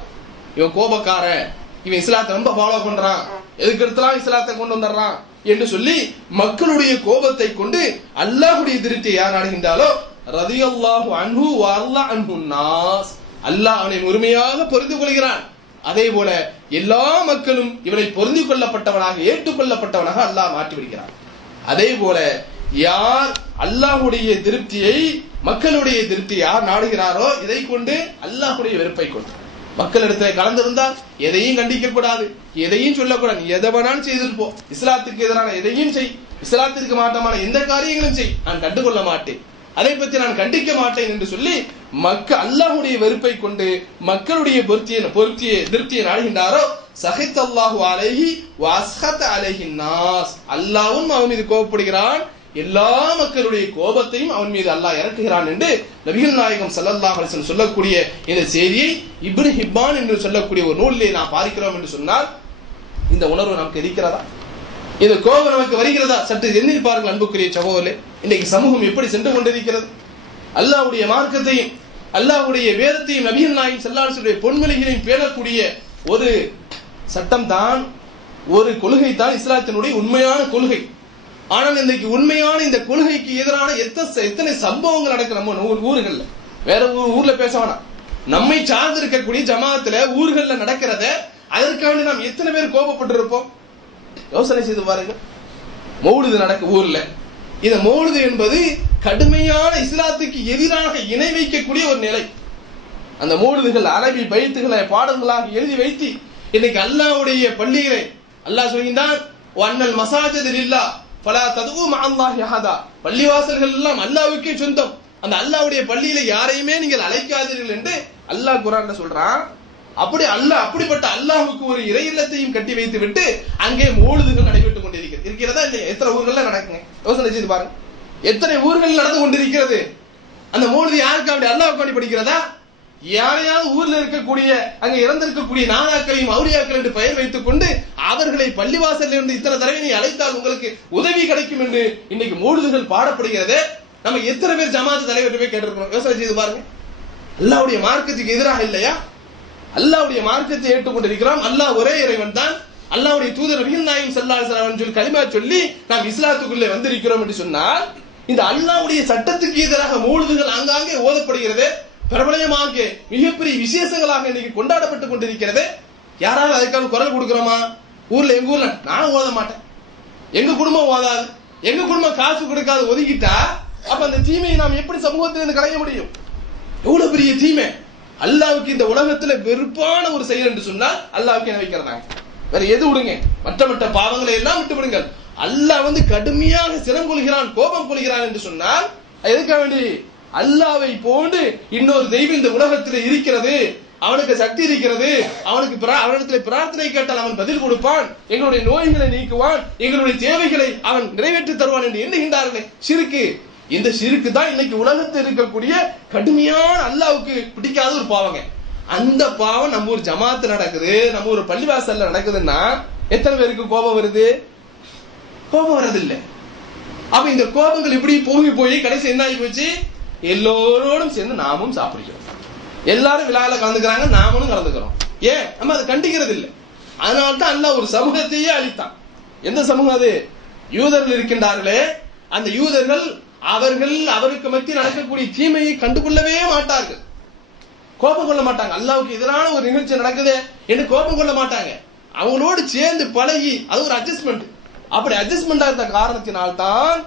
இவன் கோபக்காரன், இவன் இஸ்லாத்தை ரொம்ப ஃபாலோ பண்றான், எதுக்கு எடுத்தலாம் இஸ்லாத்தை கொண்டு வந்துடுறான் என்று சொல்லி மக்களுடைய கோபத்தை கொண்டு அல்லாஹ்வுடைய திருப்தியை யார் நாடுகின்றாலோ ரலியல்லாஹு அன்ஹு வ அல்லாஹ் அன்ஹு நாஸ், அல்லாஹ் அவனை முழுமையாக பொருந்திக் கொள்கிறான். அதே போல எல்லா மக்களும் இவனை பொருந்திக் கொள்ளப்பட்டவனாக, ஏற்றுக்கொள்ளப்பட்டவனாக அல்லாஹ் மாற்றி விடுகிறான். அதே போல யார் அல்லாஹ்வுடைய திருப்தியை, மக்களுடைய திருப்தி யார் நாடுகிறாரோ, இதை கொண்டு அல்லாஹ்வுடைய வெறுப்பை கொண்டு மக்களிடத்தில் கலந்திருந்தால் எதையும் கண்டிக்க கூடாது, எதையும் சொல்லக்கூடாது. நீ எதை வேணாலும் செய்துட்டு போ, இஸ்லாத்துக்கு எதிரான எதையும் செய், இஸ்லாத்திற்கு மாற்றமான எந்த காரியங்களும் செய், நான் கண்டுகொள்ள மாட்டேன், அதை பற்றி நான் கண்டிக்க மாட்டேன் என்று சொல்லி அல்லாஹ்வுடைய வெறுப்பை கொண்டு மக்களுடைய திருப்தியை நாடுகின்றாரோ சஹித்தல்லாஹு அலைஹி வ அஸ்ஹத அலைஹி நாஸ், அல்லாஹ்வும் அவன் மீது கோபப்படுகிறான், எல்லா மக்களுடைய கோபத்தையும் அவன் மீது அல்லாஹ் இறக்குகிறான் என்று நபிகள் நாயகம் ஸல்லல்லாஹு அலைஹி வஸல்லம் சொல்லக்கூடிய இந்த செய்தியை இப்னு ஹிப்பான் என்று சொல்லக்கூடிய ஒரு நூலிலே நாம் பார்க்கிறோம் என்று சொன்னால், இந்த உணர்வு நமக்கு இருக்கிறதா? இந்த கோபம் நமக்கு வருகிறதா? சற்று எண்ணி பாருங்கள் அன்புக்குரிய சகோதரர்களே, இன்னைக்கு சமூகம் எப்படி சென்று கொண்டிருக்கிறது? அல்லாஹ்வுடைய மார்க்கத்தையும் அல்லாஹ்வுடைய வேதத்தையும் நபிகள் நாயகம் ஸல்லல்லாஹு அலைஹி வஸல்லம் பொன்மொழிகளையும் பேணக்கூடிய ஒரு சட்டம் தான், ஒரு கொள்கை தான் இஸ்லாத்தினுடைய உண்மையான கொள்கை. ஆனால் இன்றைக்கு உண்மையான இந்த கொள்கைக்கு எதிரான எத்தனை சம்பவங்கள் நடக்கு நம்ம ஊர்கள்ல. வேற ஊர்ல பேச வேணாம், நம்மை சார்ந்து இருக்கக்கூடிய ஜமாத்துல ஊர்கள்ல நடக்கிறத அதற்காக நாம் எத்தனை பேர் கோபப்பட்டு இருப்போம்? யோசனை செய்து பாருங்க. மௌலிது நடக்க ஊர்ல, இந்த மௌலிது என்பது கடுமையான இஸ்லாத்துக்கு எதிராக இணை வைக்கக்கூடிய ஒரு நிலை. அந்த மௌலிதுகள் அரபி பைத்துகளை பாடல்களாக எழுதி வைத்து இன்னைக்கு அல்லாஹ்வுடைய பள்ளிகளை அல்லாஹ் சொல்கின்றான், வன்னல் மசாஜிது லில்லாஹ் ஃபலா ததுஉ மஅல்லாஹி அஹதா, பள்ளிவாசல்கள் எல்லாம் அல்லாஹ்வுக்கே சொந்தம், அந்த அல்லாஹ்வுடைய பள்ளியில யாரையுமே நீங்கள் அழைக்காதீர்கள் என்று அல்லாஹ் குர்ஆன்ல சொல்றான். அப்படி அல்லாஹ் அப்படிப்பட்ட அல்லாஹ்வுக்கு ஒரு இறை இல்லத்தையும் கட்டி வைத்து விட்டு அங்கே மௌலிதுகள் நடைபெற்றுக் கொண்டிருக்கிறதா இல்லையா? எத்தனை ஊர்கள்ல நடக்குங்க? யோசனை செய்து பாருங்க. எத்தனை ஊர்கள் நடந்து கொண்டிருக்கிறது? அந்த மௌலிது யாருக்கு அப்படி அல்லாஹ்வுக்கு படிக்கிறதா? யாரையாவது ஊர்ல இருக்கக்கூடிய அங்க இறந்திருக்கக்கூடிய நானாக்களையும் அவுலியாக்கள் என்று பெயர் வைத்துக் கொண்டு அவர்களை பள்ளிவாசல் இருந்து இத்தனை தடவை நீ அழைத்தால் உங்களுக்கு உதவி கிடைக்கும் என்று இன்னைக்கு மௌலிதுகள் பாடப்படுகிறது. நம்ம எத்தனை பேர் ஜமாத் தலைவர் போய் கேட்டிருக்கிறோம்? யோசனை செய்து பாருங்க. அல்லாஹ்வுடைய மார்க்கத்துக்கு எதிராக இல்லையா? அல்லாஹ்வுடைய மார்க்கத்தை ஏற்றுக்கொண்டிருக்கிறோம். அல்லாஹ் ஒரே இறைவன் தான். அல்லாஹ்வுடைய தூதர் நபிகள் நாயகம் ஸல்லல்லாஹு அலைஹி வஸல்லம் சொல்லி கலிமா சொல்லி நாம் இஸ்லாத்துக்குள்ளே வந்திருக்கிறோம் என்று சொன்னால், இந்த அல்லாஹ்வுடைய சட்டத்துக்கு எதிராக மௌலிதுகள் ஆங்காங்கே ஓதப்படுகிறது, பிரபலமாக மிகப்பெரிய விசேஷங்களாக இன்னைக்கு கொண்டாடப்பட்டுக் கொண்டிருக்கிறது. யாராவது அதுக்காக குரல் கொடுக்கிறோமா? ஊர்ல எங்க ஊர்ல நான் ஓத மாட்டேன், எங்க குடும்பம் ஓதாது, எங்க குடும்பம் காசு கொடுக்காது ஒதுக்கிட்டா அப்ப அந்த தீமையை நாம் எப்படி சமூகத்திலிருந்து களைய முடியும்? எவ்வளவு பெரிய தீமை! அல்லாஹ்வுக்கு இந்த உலகத்துல வெறுப்பான ஒரு செயல் என்று சொன்னால் அல்லாஹ்வுக்கு என்ன வைக்கிறதாங்க? வேற எது விடுங்க, மற்ற பாவங்களை எல்லாம் விட்டு விடுங்கள். அல்லாஹ் கடுமையாக சினம் கொள்கிறான், கோபம் கொள்கிறான் என்று சொன்னால் எதுக்காக வேண்டி? அல்லாஹ்வை போன்று இன்னொரு தெய்வம் இந்த உலகத்தில் இருக்கிறது, அவனுக்கு சக்தி இருக்கிறது, அவனிடத்தில் பிரார்த்தனை கேட்டால் அவன் பதில் கொடுப்பான், எங்களுடைய நோய்களை நீக்குவான், எங்களுடைய தேவைகளை அவன் நிறைவேற்றி தருவான் என்று எண்ணுகின்றார்களே, ஷிர்க். இந்த ஷிர்க் தான் இன்னைக்கு உலகத்தில் இருக்கக்கூடிய கடுமையான அல்லாஹ்வுக்கு பிடிக்காத ஒரு பாவங்க. அந்த பாவம் நம்ம ஒரு ஜமாத்து நடக்குது, நம்ம ஒரு பள்ளிவாசல்ல நடக்குதுன்னா எத்தனை பேருக்கு கோபம் வருது? கோபம் வரதில்லை. அப்ப இந்த கோபங்கள் இப்படி போய் கடைசி என்ன ஆகி போச்சு? எல்லோரோடும் சேர்ந்து நாமும் சாப்பிடுகிறோம், எல்லாரும் விழாவில கலந்துக்கிறாங்க, நாமளும் கலந்துக்கிறோம். ஏன்? நம்ம அதை கண்டிக்கிறது இல்லை. அதனால்தான் அல்லாஹ் ஒரு சமூகத்தையே அழித்தான். எந்த சமூகம் அது? யூதர்கள் இருக்கின்றார்களே, அந்த யூதர்கள் அவர்கள் அவருக்கு மத்தியில் நடக்கக்கூடிய தீமையை கண்டுகொள்ளவே மாட்டார்கள், கோபம் கொள்ள மாட்டாங்க. அல்லாஹ்வுக்கு எதிரான ஒரு நிகழ்ச்சி நடக்குது என்று கோபம் கொள்ள மாட்டாங்க. அவங்களோடு சேர்ந்து பழகி அது ஒரு அட்ஜஸ்ட்மெண்ட். அப்படி அட்ஜஸ்ட்மெண்ட் ஆகிற காரணத்தினால்தான்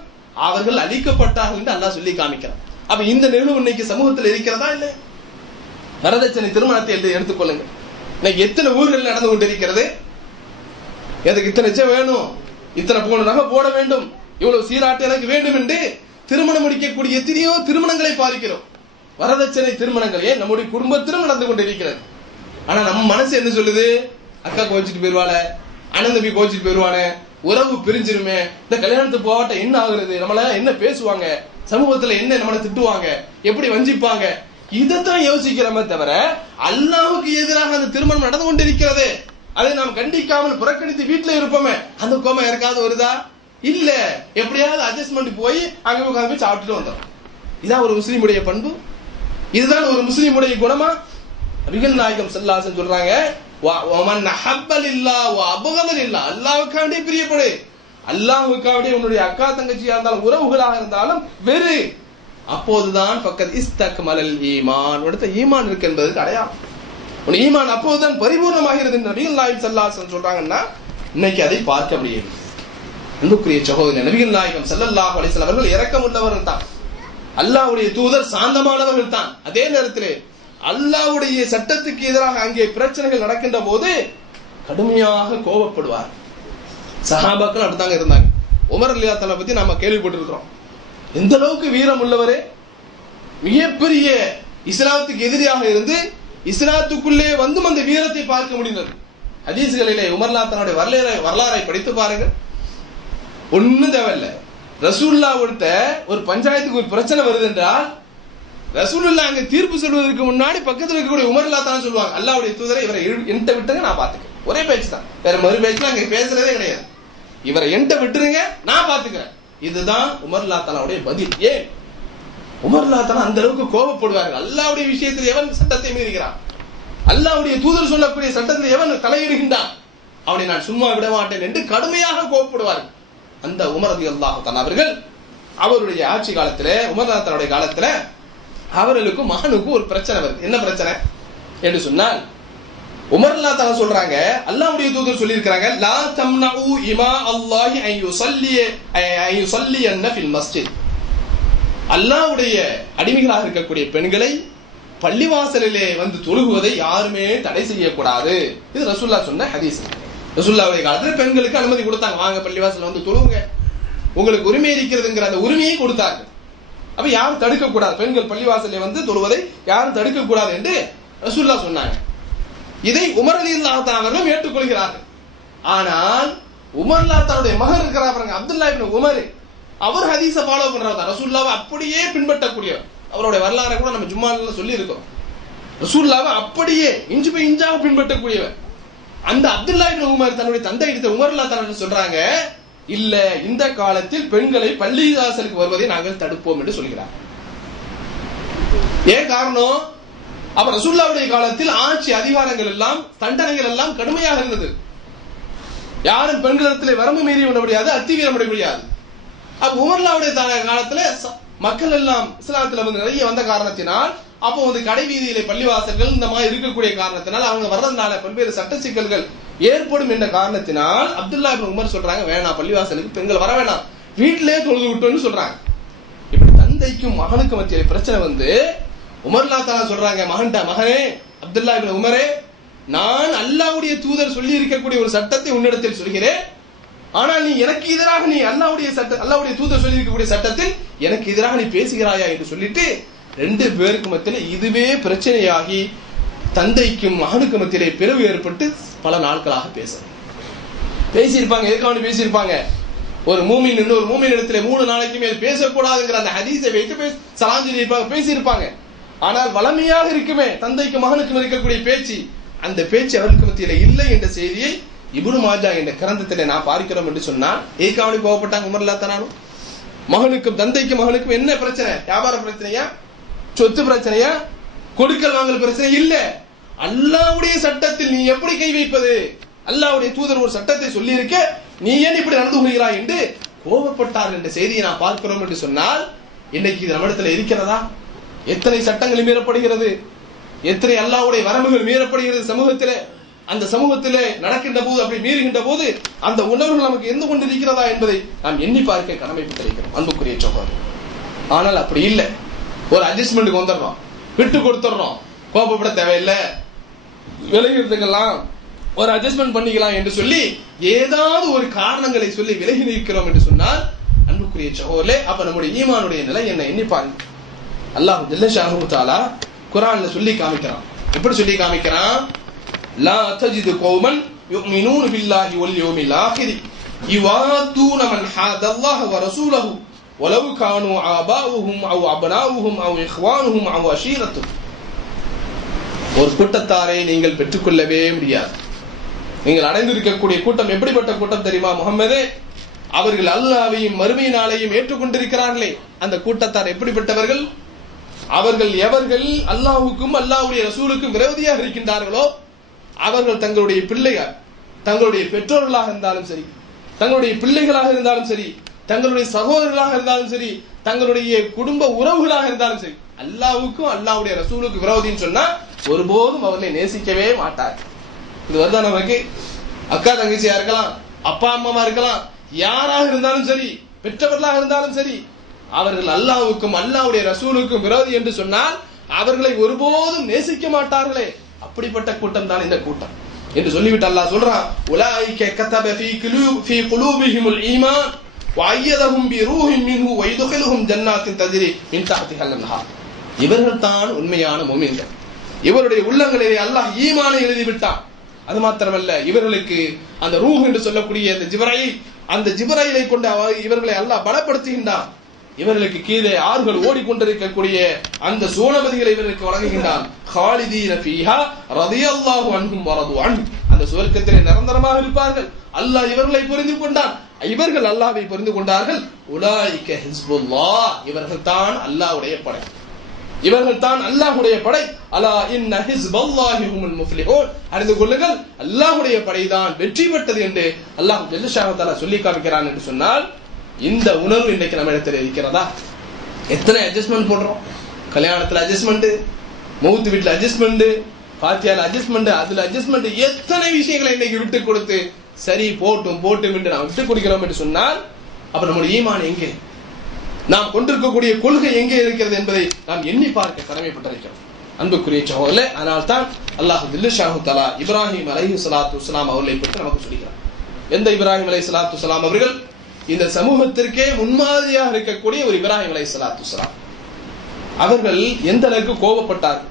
அவர்கள் அழிக்கப்பட்டார்கள் என்று அல்லாஹ் சொல்லி காமிக்கிறார். அப்ப இந்த நிகழ்வு இன்னைக்கு சமூகத்தில் இருக்கிறதா இல்லை? வரதட்சணை திருமணத்தை எடுத்துக்கொள்ளுங்க. இன்னைக்கு எத்தனை ஊர்கள் நடந்து கொண்டிருக்கிறது? எனக்கு இத்தனை லட்சம் வேணும், இத்தனை பவுன் நகை போட வேண்டும், இவ்வளவு சீராட்டு எனக்கு வேண்டும் என்று திருமணம் முடிக்கக்கூடிய எத்தனையோ திருமணங்களை பார்க்கிறோம். வரதட்சணை திருமணங்களே நம்முடைய குடும்பத்திலும் நடந்து கொண்டிருக்கிறது. ஆனா நம்ம மனசு என்ன சொல்லுது? அக்கா கோச்சிட்டு போயிருவாள, அண்ணன் தம்பி கோச்சிட்டு போயிருவானே, உறவு பிரிஞ்சிருமே, இந்த கல்யாணத்துக்கு போவாட்ட என்ன ஆகுறது, நம்மள என்ன பேசுவாங்க, சமூகத்துல என்ன நம்மளை திட்டுவாங்க, எப்படி வஞ்சிப்பாங்க, இதைத்தான் யோசிக்கிறோமே தவிர அல்லாஹ்வுக்கு எதிராக அந்த திருமணம் நடந்து கொண்டிருக்கிறது அதை நாம் கண்டிக்காமல் புறக்கணித்து வீட்டுல இருப்போமே, அந்த கோபம் யாருக்காவது வருதா? இல்ல. எப்படியாவது அட்ஜஸ்ட்மெண்ட் போய் அங்க உட்காந்து போய் சாப்பிட்டுட்டு வந்தோம். இதான் ஒரு முஸ்லீமுடைய பண்பு, இதுதான் ஒரு முஸ்லீமுடைய குணமா? நபிகள் நாயகம் ஸல்லல்லாஹு அலைஹி வஸல்லம் சொல்றாங்க, வமன் அஹப்பலில்லாஹ் வ அபகதலில்லாஹ், அல்லாஹ்வுக்காக பிரியப்படு, அல்லாஹ்வுக்காக உன்னுடைய அக்கா தங்கச்சியா இருந்தாலும் உறவுகளாக இருந்தாலும் வெறு, அப்போதுதான் பக்கத் இஸ்தக்மலல் ஈமான், உடனே ஈமான் இருக்கு என்பதற்கு அடையாளம். உன் ஈமான் அப்போதுதான் பரிபூர்ணமாகிறது என்று நபிகள் நாயகம் ஸல்லல்லாஹு அலைஹி வஸல்லம் சொல்றாங்கன்னா இன்னைக்கு அதை பார்க்க முடியாது. அன்புக்குரிய சகோதரர், நபிகள் நாயகம் ஸல்லல்லாஹு அலைஹி வஸல்லம் அவர்கள் இரக்கமுள்ளவர்கள் தான், அல்லாஹ்வுடைய தூதர் சாந்தமானவர்கள் தான். அதே நேரத்தில் அல்லாஹ்வுடைய சட்டத்துக்கு எதிராக அங்கே பிரச்சனைகள் நடக்கின்ற போது கடுமையாக கோபப்படுவார். சஹாபாக்கள் அப்படித்தாங்க இருந்தாங்க. உமர் ரலியல்லாஹு அன்ஹு பத்தி நாம கேள்விப்பட்டிருக்கிறோம். எந்த அளவுக்கு வீரம் உள்ளவரே, மிகப்பெரிய இஸ்லாத்துக்கு எதிரியாக இருந்து இஸ்லாத்துக்குள்ளே வந்து அந்த வீரத்தை பார்க்க முடிந்தது. ஹதீஸ்களிலே உமர் ரலியல்லாஹு அன்ஹுடைய வரலாறை படித்து பாருங்க. ஒன்னும் தேவையில்லை, ரசூலுல்லாஹ்விட்ட ஒரு பஞ்சாயத்துக்கு ஒரு பிரச்சனை வருது என்றால் ரசூலுல்லாஹ் அங்க தீர்ப்பு சொல்வதற்கு முன்னாடி பக்கத்தில் இருக்கக்கூடிய உமர் ரலியல்லாஹு அன்ஹு சொல்லுவாங்க, அல்லாஹ்வுடைய தூதரை இவரை என்கிட்ட விட்டுங்க, நான் பாத்துக்கிறேன். ஒரே பேச்சு தான், வேற மறு பேச்சுலாம் அங்க பேசுறதே கிடையாது. இவரை என்கிட்ட விட்டுருங்க, நான் பாத்துக்கிறேன். இதுதான் உமர் ரலியல்லாஹு அன்ஹுடைய பதில். ஏன் உமர் ரலியல்லாஹு அன்ஹு அந்த அளவுக்கு கோபப்படுவார்கள்? அல்லாஹ்வுடைய விஷயத்தில் எவன் சட்டத்தை மீறுகிறான், அல்லாஹ்வுடைய தூதர் சொல்லக்கூடிய சட்டத்தில் எவன் தலையிடுகின்றான், அவனை நான் சும்மா விட மாட்டேன் என்று கடுமையாக கோபப்படுவார்கள். அந்த உமர் ரலியல்லாஹு அன்ஹு அவர்கள் அவருடைய ஆட்சி காலத்திலே, உமர் ரலியல்லாஹு அன்ஹுடைய காலத்திலே அவர்களுக்கும் மகனுக்கும் ஒரு பிரச்சனை வருது. என்ன பிரச்சனை என்று சொன்னால், உமர் ரலியல்லாஹு அன்ஹு சொல்றாங்க, அல்லாஹ்வுடைய தூதர் சொல்லி இருக்காங்க, லா தம்னஉ இமா அல்லாஹி அன் யுஸல்லியன்ன ஃபில் மஸ்ஜித், அல்லாஹ்வுடைய அடிமைகளாக இருக்கக்கூடிய பெண்களை பள்ளிவாசலிலே வந்து தொழுகுவதை யாருமே தடை செய்யக்கூடாது. இது ரசூலுல்லாஹ் சொன்ன ஹதீஸ். ரசூலுல்லாஹ்வுடைய காலத்துல பெண்களுக்கு அனுமதி கொடுத்தாங்க, வாங்க பள்ளிவாசல்ல வந்து தொழுவுங்க, உங்களுக்கு உரிமை இருக்கிறதுங்கிற அந்த உரிமையை கொடுத்தாங்க. அப்ப யாரும் தடுக்க கூடாது, பெண்கள் பள்ளிவாசல்ல வந்து தொழுவதை யாரும் தடுக்க கூடாது என்று ரசூலுல்லாஹ் சொன்னாங்க. இதை உமர் ரலியல்லாஹு அன்ஹு அவர்கள் ஏற்றுக்கொள்கிறார்கள். ஆனால் உமர் ரலியல்லாஹு அன்ஹுடைய மகன் இருக்கிறார் பாருங்க, அப்துல்லாஹ் இப்னு உமர், அவர் ஹதீஸை ஃபாலோ பண்றவர், ரசூலுல்லாஹ்வை அப்படியே பின்பற்றக்கூடியவர். அவருடைய வரலாறை கூட நம்ம ஜும்மால சொல்லி இருக்கோம். ரசூலுல்லாஹ்வை அப்படியே இன்ச்சு பை இன்ச்சாக பின்பற்றக்கூடியவர். அந்த அப்துல்லாஹ் இப்னு உமர் தன்னுடைய தந்தை இடத்தை உமர் ரலியல்லாஹு அன்ஹு சொல்றாங்க, இல்ல, இந்த காலத்தில் பெண்களை பள்ளிவாசலுக்கு வருவதை நாங்கள் தடுப்போம் என்று சொல்கிறார். ஏன் காரணம்? அப்ப ரசூலுல்லாஹ்வுடைய காலத்தில் ஆட்சி அதிகாரங்கள் எல்லாம் தண்டனைகள் எல்லாம் கடுமையாக இருந்தது. யாரும் பெண்களிடத்தில் வரம்பு மீறி விட முடியாது, அத்துமீற முடியாது. அப்ப உமர் ரலியல்லாஹுடைய காலத்துல மக்கள் எல்லாம் இஸ்லாத்துல வந்து நிறைய வந்த காரணத்தினால், அப்போ வந்து கடை வீதியிலே பள்ளிவாசல்கள் இந்த மாதிரி இருக்கக்கூடிய காரணத்தினால் அவங்க வர்றதுனால பல்வேறு சட்ட சிக்கல்கள் ஏற்படும் என்ற காரணத்தினால் அப்துல்லாஹ் இப்னு உமர் சொல்றாங்க, வேணாம், பள்ளிவாசலுக்கு பெண்கள் வர வேணாம், வீட்டிலே தொழுது விட்டோம்னு சொல்றாங்க. இப்படி தந்தைக்கும் மகனுக்கும் மத்திய பிரச்சனை வந்து உமர் ரலியல்லாஹு அன்ஹு சொல்றாங்க, மகனே அப்துல்லாஹ் இப்னு உமரே, நான் அல்லாஹ்வுடைய தூதர் சொல்லி இருக்கக்கூடிய ஒரு சட்டத்தை உன்னிடத்தில் சொல்கிறேன், ஆனால் நீ எனக்கு எதிராக, நீ அல்லாஹ்வுடைய தூதர் சொல்லி இருக்கக்கூடிய சட்டத்தில் எனக்கு எதிராக நீ பேசுகிறாயா என்று சொல்லிட்டு ரெண்டு பேருக்கு மத்தியில் இதுவே பிரச்சனையாகி தந்தைக்கும் மகனுக்கு மத்தியிலே பிளவு ஏற்பட்டு பல நாட்களாக பேசியிருப்பாங்க. எதுக்காக பேசியிருப்பாங்க? ஒரு மூமின் இன்னொரு மூமின் இடத்துல 3 நாளைக்கு மேல் பேசக்கூடாதுங்கிற அந்த ஹதீஸை வைத்து சலாம் சொல்லியிருப்பாங்க, பேசியிருப்பாங்க. ஆனால் வளமையாக இருக்குமே தந்தைக்கும் மகனுக்கும் இருக்கக்கூடிய பேச்சு, அந்த பேச்சு அவர்களுக்கு மத்தியில இல்லை என்ற செய்தியை இப்னு மாஜா என்ற கிரந்தத்திலே நான் பார்க்கிறோம் என்று சொன்னால், ஏகாவணி கோவப்பட்டாங்க உமர் ரலியல்லாஹு அன்ஹு. மகனுக்கும் தந்தைக்கும் மகனுக்கும் என்ன பிரச்சனை? வியாபார பிரச்சனையா, சொத்து பிரச்சனையா, கொடுக்கல் வாங்கல் பிரச்சனை இல்ல, அல்லாஹ்வுடைய சட்டத்தில் நீ எப்படி கை வைப்பது? அல்லாஹ்வுடைய தூதர் ஒரு சட்டத்தை சொல்லி இருக்க, நீ ஏன் இப்படி நடந்து கொள்கிறாய் என்று கோபப்பட்டார் என்ற செய்தியை நான் பார்க்கிறோம் என்று சொன்னால், இன்னைக்கு இது நம்மிடத்துல இருக்கிறதா? எத்தனை சட்டங்கள் மீறப்படுகிறது, எத்தனை அல்லாஹ்வுடைய வரம்புகள் மீறப்படுகிறது சமூகத்திலே. அந்த சமூகத்திலே நடக்கின்ற போது, அப்படி மீறுகின்ற போது அந்த உணர்வுகள் நமக்கு எந்த கொண்டு இருக்கிறதா என்பதை நாம் எண்ணி பார்க்க கடமைப்பட்டிருக்கிறோம் அன்புக்குரிய சகோதரர். ஆனால் அப்படி இல்லை. ஒரு அட்ஜஸ்ட்மெண்ட்டுக்கு வந்துடுறோம், விட்டு கொடுத்துடுறோம், கோபப்பட தேவையில்லை, விலகிறதுக்கெல்லாம் ஒரு அட்ஜஸ்ட்மெண்ட் பண்ணிக்கலாம் என்று சொல்லி ஏதாவது ஒரு காரணங்களை சொல்லி விலகி நிற்கிறோம் என்று சொன்னால் அன்புக்குரிய சகோதரே, அப்ப நம்முடைய ஈமானுடைய நிலை என்ன எண்ணி பாருங்க. அல்லாஹ் ஜல்ல ஷானஹு தஆலா குர்ஆன்ல சொல்லி காமிக்கிறான். எப்படி சொல்லி காமிக்கிறான்? லா தஜிது கௌமன் யுமினூன பில்லாஹி வல் யௌமில் ஆகிர் யுவாதூன மன் ஹாதல்லாஹ வ ரசூலஹு வலவ் கானூ ஆபாஉஹும் அவ் அப்னாஉஹும் அவ் இக்வானுஹும் அவ் அஷீரத்துஹும். ஒரு கூட்டத்தாரை நீங்கள் பெற்றுக்கொள்ளவே முடியாது. நீங்கள் அடைந்திருக்கக்கூடிய கூட்டம் எப்படிப்பட்ட கூட்டம் தெரியுமா முஹம்மதே? அவர்கள் அல்லாஹ்வையும் மறுமை நாளையும் ஏற்றுக்கொண்டிருக்கிறார்களே, அந்த கூட்டத்தார் எப்படிப்பட்டவர்கள்? அவர்கள் எவர்கள் அல்லாஹ்வுக்கும் அல்லாஹ்வுடைய ரசூலுக்கும் விரோதியாக இருக்கின்றார்களோ அவர்கள் தங்களுடைய பிள்ளைகள், தங்களுடைய பெற்றோர்களாக இருந்தாலும் சரி, தங்களுடைய பிள்ளைகளாக இருந்தாலும் சரி, தங்களுடைய சகோதரர்களாக இருந்தாலும் சரி, தங்களுடைய குடும்ப உறவுகளாக இருந்தாலும் சரி, அல்லாஹ்வுக்கும் அல்லாஹ்வுடைய ரசூலுக்கு விரோதின்னு சொன்னா ஒருபோதும் அவர்களை நேசிக்கவே மாட்டார். இது வருதா நமக்கு? அக்கா தங்கச்சியா இருக்கலாம், அப்பா அம்மாமா இருக்கலாம், யாராக இருந்தாலும் சரி, பெற்றவர்களாக இருந்தாலும் சரி, அவர்கள் அல்லாஹ்வுக்கும் அல்லாஹ்வுடைய ரசூலுக்கும் விரோதி என்று சொன்னால் அவர்களை ஒருபோதும் நேசிக்க மாட்டார்களே. அப்படிப்பட்ட கூட்டம் தான் இந்த கூட்டம் என்று சொல்லிவிட்டு அல்லாஹ் சொல்றான், உலாயிக கதப ஃபீ குலூபிஹிமுல் ஈமான் வஅய்யதஹும் பிரூஹின் மின்ஹு வயதுகிலுஹும் ஜன்னாத்தின் தஜ்ரி மின் தஹ்திஹல் அன்ஹார். இவர்கள் தான் உண்மையான முஃமின்கள். இவருடைய உள்ளங்களிலே அல்லாஹ் ஈமானை எழுதி விட்டான். அது மாத்திரமல்ல, இவர்களுக்கு அந்த ரூஹ் என்று சொல்லக்கூடிய அந்த ஜிப்ராயில், அந்த ஜிப்ராயிலை கொண்டு இவர்களை அல்லாஹ் பலப்படுத்துகின்றான். இவர்களுக்கு கீழே ஆறுகள் ஓடிக்கொண்டிருக்கக்கூடிய அந்த சூனபதிகளை இவர்களுக்கு வழங்குகின்றான். காலிதீன ஃபீஹா ரலியல்லாஹு அன்ஹும் வரது அன். அந்த சுவர்க்கத்திலே நிரந்தரமாக இருப்பார்கள். அல்லாஹ் இவர்களை புரிந்து கொண்டான், இவர்கள் அல்லாஹ்வை புரிந்து கொண்டார்கள். உலாயிக ஹிஸ்புல்லாஹ். இவர்கள் தான் அல்லாஹ்வுடைய படை, இவர்கள் தான் அல்லாஹ்வுடைய படை. அலா இன்ன ஹிஸ்பல்லாஹி ஹுமுல் முஃப்லிஹூன். அறிந்து கொள்ளுங்கள், அல்லாஹ்வுடைய படைதான் வெற்றி பெற்றது என்று அல்லாஹ் ஜல்ல ஷானஹு தஆலா சொல்லி காமிக்கிறான் என்று சொன்னால் இந்த உணர்வு இன்னைக்கு நம்ம இடத்துல இருக்கிறதா? எத்தனை அட்ஜஸ்ட்மெண்ட் போடுறோம்? கல்யாணத்துல அட்ஜஸ்ட்மெண்ட், மௌத் வீட்டுல அட்ஜஸ்ட்மெண்ட், பாத்தியால அட்ஜஸ்ட்மெண்ட், அதுல அட்ஜஸ்ட்மெண்ட், எத்தனை விஷயங்களை இன்னைக்கு விட்டு கொடுத்து சரி போட்டும் போட்டும் என்று நாம் விட்டு கொடுக்கிறோம் என்று சொன்னால் அப்ப நம்முடைய ஈமான் எங்கே, நாம் கொண்டிருக்கக்கூடிய கொள்கை எங்கே இருக்கிறது என்பதை நாம் எண்ணி பார்க்க கடமைப்பட்டிருக்கிறோம் அன்புக்குரிய சகோதரர்களே. அதனால் தான் அல்லாஹ் ஜல்ல ஷானஹு தஆலா இப்ராஹிம் அலைஹிஸ்ஸலாத்து வஸ்ஸலாம் அவர்களை பற்றி நமக்கு சொல்கிறார். எந்த இப்ராஹிம் அலைஹிஸ்ஸலாத்து வஸ்ஸலாம் அவர்கள்? இந்த சமூகத்திற்கே முன்மாதிரியாக இருக்கக்கூடிய ஒரு இப்ராஹிம் அலைஹிஸ்ஸலாத்து வஸ்ஸலாம். அவர்கள் எந்த அளவுக்கு கோபப்பட்டார்கள்,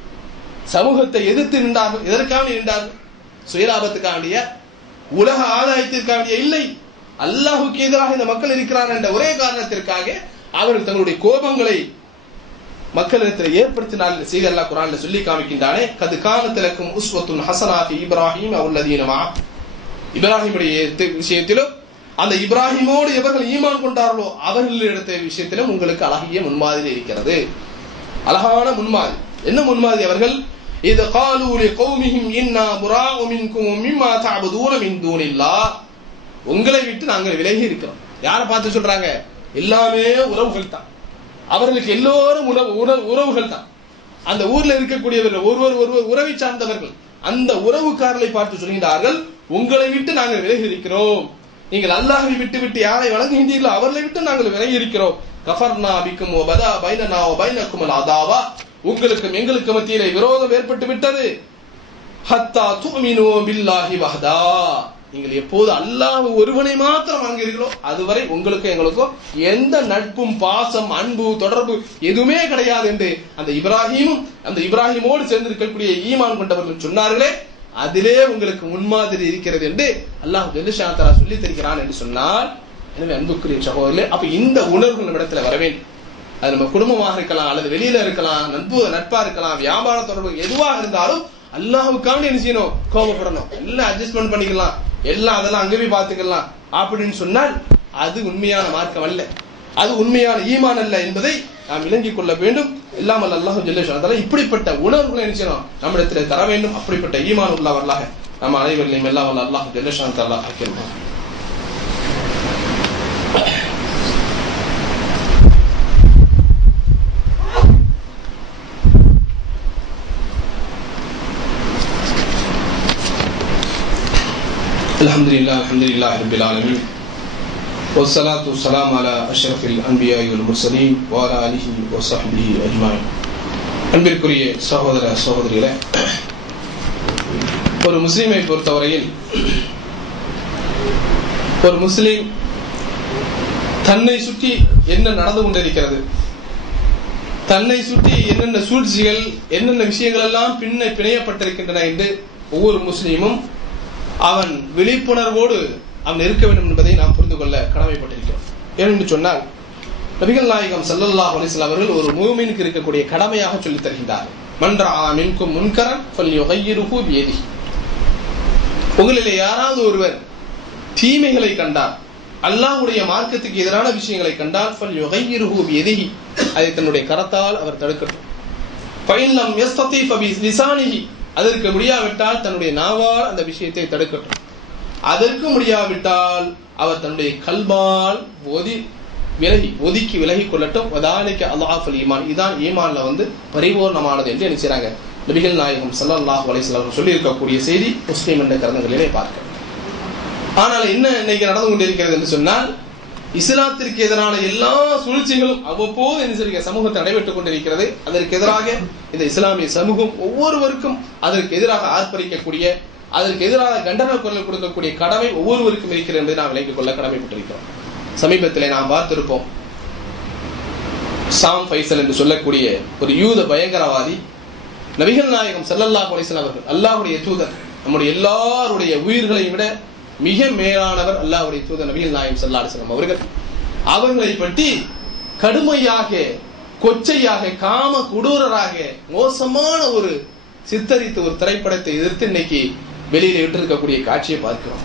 சமூகத்தை எதிர்த்து நின்றார்கள். எதற்காக நின்றார்கள்? சுயலாபத்துக்காண்டிய, உலக ஆதாயத்திற்காண்டிய இல்லை, அல்லாஹுக்கு எதிராக இந்த மக்கள் இருக்கிறார்கள் என்ற ஒரே காரணத்திற்காக அவர்கள் தங்களுடைய கோபங்களை மக்களிடத்தில் ஏற்படுத்தினார்கள். செய்தி அல்லாஹ் குர்ஆன்ல சொல்லி காமிக்கின்றானே, கது கானத் லக்கும் உஸ்வத்துன் ஹஸனா ஃபீ இப்ராஹீம் வல்லதீன மஅ. இப்ராஹிமுடைய விஷயத்திலும் அந்த இப்ராஹிமோடு எவர்கள் ஈமான் கொண்டார்களோ அவர்களிடத்த விஷயத்திலும் உங்களுக்கு அழகிய முன்மாதிரி இருக்கிறது. அழகான முன்மாதிரி. என்ன முன்மாதிரி? அவர்கள் இத காலூ லிகௌமிஹிம் இன்னா புராஉ மின்கும் மிம்மா தஅபுதூன மின் தூனில்லாஹ். உங்களை விட்டு நாங்கள் விலகி இருக்கிறோம். யாரை பார்த்து சொல்றாங்க? எல்லாமே உறவுகள் தான். அவர்களுக்கு எல்லோரும் உறவுகள் தான். அந்த ஊர்ல இருக்கக்கூடியவர்கள் ஒருவர் உறவை சார்ந்தவர்கள். அந்த உறவுக்காரர்களை பார்த்து சொல்கிறார்கள், உங்களை விட்டு நாங்கள் விலகி இருக்கிறோம். நீங்கள் அல்லாஹ்வை விட்டு விட்டு யாரை வணங்குகின்றீர்களோ அவர்களை விட்டு நாங்கள் விலகி இருக்கிறோம். கஃபர்னா பிக்கும் வ பதா பைனனா வ பைனக்கும் அல் அதாவா. உங்களுக்கும் எங்களுக்கு மத்தியிலே விரோதம் ஏற்பட்டு விட்டது. ஹத்தா துமினு பில்லாஹி வஹதா. நீங்கள் எப்போது அல்லாஹ் ஒருவனை மாத்திரம் வணங்குகிறீர்களோ அதுவரை உங்களுக்கும் எங்களுக்கும் எந்த நட்பும் பாசம் அன்பு தொடர்பு எதுவுமே கிடையாது என்று அந்த இப்ராஹிமும் அந்த இப்ராஹிமோடு சேர்ந்திருக்கக்கூடிய ஈமான் கொண்டவர்கள் சொன்னார்களே, அதிலே உங்களுக்கு முன்மாதிரி இருக்கிறது என்று அல்லாஹ் ஜல்ல ஷானஹு தஆலா சொல்லி தருகிறான் என்று சொன்னால், எனவே அன்புக்குரிய சகோதரர்களே, அப்ப இந்த உணர்வு நம்ம இடத்துல வர வேண்டும். அது நம்ம குடும்பமாக இருக்கலாம், அல்லது வெளியில இருக்கலாம், நட்பா இருக்கலாம், வியாபார தொடர்பு எதுவாக இருந்தாலும் அல்லாஹ்வுக்காக என்ன செய்யணும்? கோபப்படணும். எல்லாம் அட்ஜஸ்ட்மெண்ட் பண்ணிக்கலாம், எல்லாம் அதெல்லாம் அங்கவே பார்த்துக்கலாம் அப்படின்னு சொன்னால் அது உண்மையான மார்க்கம் அல்ல, அது உண்மையான ஈமான் அல்ல என்பதை நாம் விளங்கிக் கொள்ள வேண்டும். எல்லாம் அல்லாஹ் ஜல்ல ஷானஹு தஆலா இப்படிப்பட்ட உணர்வுகளை என்ன செய்யணும்? நம்மிடத்தில் தர வேண்டும். அப்படிப்பட்ட ஈமான் உள்ளவர்களாக நம்ம அனைவரையும் எல்லாம் அல்லாஹ் ஜல்ல ஷானஹு தஆலா ஆக்கிடுவார். அல்ஹம்துலில்லாஹ் ரப்பில் ஆலமீன் வஸ்ஸலாத்து வஸ்ஸலாமு அலா அஷ்ரஃபில் அன்பியாஇ வல் முர்ஸலீன் வ அலா ஆலிஹி வ ஸஹ்பிஹி அஜ்மாயின். அன்பிற்குரிய சகோதர சகோதரிகளே, ஒரு முஸ்லிமை பொறுத்தவரையில் ஒரு முஸ்லிம் தன்னை சுற்றி என்ன நடந்து கொண்டிருக்கிறது, தன்னை சுற்றி என்னென்ன சூழ்ச்சிகள், என்னென்ன விஷயங்கள் எல்லாம் பிணையப்பட்டிருக்கின்றன என்று ஒவ்வொரு முஸ்லீமும் அவன் விழிப்புணர்வோடு அவன் இருக்க வேண்டும் என்பதை நாம் புரிந்து கொள்ள கடமைப்பட்டிருக்கிறோம். ஏனென்று சொன்னால், நபிகள் நாயகம் ஸல்லல்லாஹு அலைஹி வஸல்லம் அவர்கள் ஒரு முஃமினுக்கு இருக்கக்கூடிய கடமையாக சொல்லித் தருகின்றார். மன் ரஆ மின்கும் முன்கரன் ஃபல்யுகையிருஹு பியதிஹி. உங்களிலே யாராவது ஒருவர் தீமைகளை கண்டார், அல்லாஹ்வுடைய மார்க்கத்துக்கு எதிரான விஷயங்களை கண்டால் ஃபல்யுகையிருஹு பியதிஹி, அதை தன்னுடைய கரத்தால் அவர் தடுக்கட்டும். ஃபஇன் லம் யஸ்ததி ஃபபிலிசானிஹி, அதற்கு முடியாவிட்டால் தன்னுடைய நாவால் அந்த விஷயத்தை தடுக்கட்டும். அதற்கு முடியாவிட்டால் அவர் தன்னுடைய கல்பால் ஒதுக்கி விலகி கொள்ளட்டும். வதாலிக அல்லாஹுல் ஈமான், இதான் ஈமான்ல பரிபூர்ணமானது என்று நினைச்சாங்க நபிகள் நாயகம் ஸல்லல்லாஹு அலைஹி வஸல்லம் சொல்லி இருக்கக்கூடிய செய்தி முஸ்லிம் என்ற கிரந்தங்களிலே பார்க்க. ஆனால் என்ன இன்னைக்கு நடந்து கொண்டிருக்கிறது என்று சொன்னால், இஸ்லாத்திற்கு எதிரான எல்லா சூழ்ச்சிகளும் அவ்வப்போது என்ன சமூகத்தை நடைபெற்றுக் கொண்டிருக்கிறது. அதற்கு எதிராக இந்த இஸ்லாமிய சமூகம் ஒவ்வொருவருக்கும் அதற்கு எதிராக ஆர்ப்பரிக்கக்கூடிய, அதற்கு எதிராக கண்டன குரல் கொடுக்கக்கூடிய கடமை ஒவ்வொருவருக்கும் இருக்கிறது என்பதை நாம் விளங்கிக் கொள்ள கடமைப்பட்டிருக்கிறோம். சமீபத்திலே நாம் பார்த்திருப்போம், சாம் ஃபைசல் என்று சொல்லக்கூடிய ஒரு யூத பயங்கரவாதி நபிகள் நாயகம் ஸல்லல்லாஹு அலைஹி வஸல்லம் அவர்கள், அல்லாஹ்வுடைய தூதர், நம்முடைய எல்லாருடைய உயிர்களை விட மிக மேலானவர் அல்லாஹ்வுடைய தூதர் நபிகள் நாயகம் ஸல்லல்லாஹு அலைஹி வஸல்லம் அவர்கள், அவர்களை பற்றி கடுமையாக, கொச்சையாக, காம கொடூரராக, மோசமான ஒரு சித்தரித்து ஒரு திரைப்படத்தை எதிர்த்து இன்னைக்கு வெளியில விட்டிருக்கக்கூடிய காட்சியை பார்க்கிறோம்.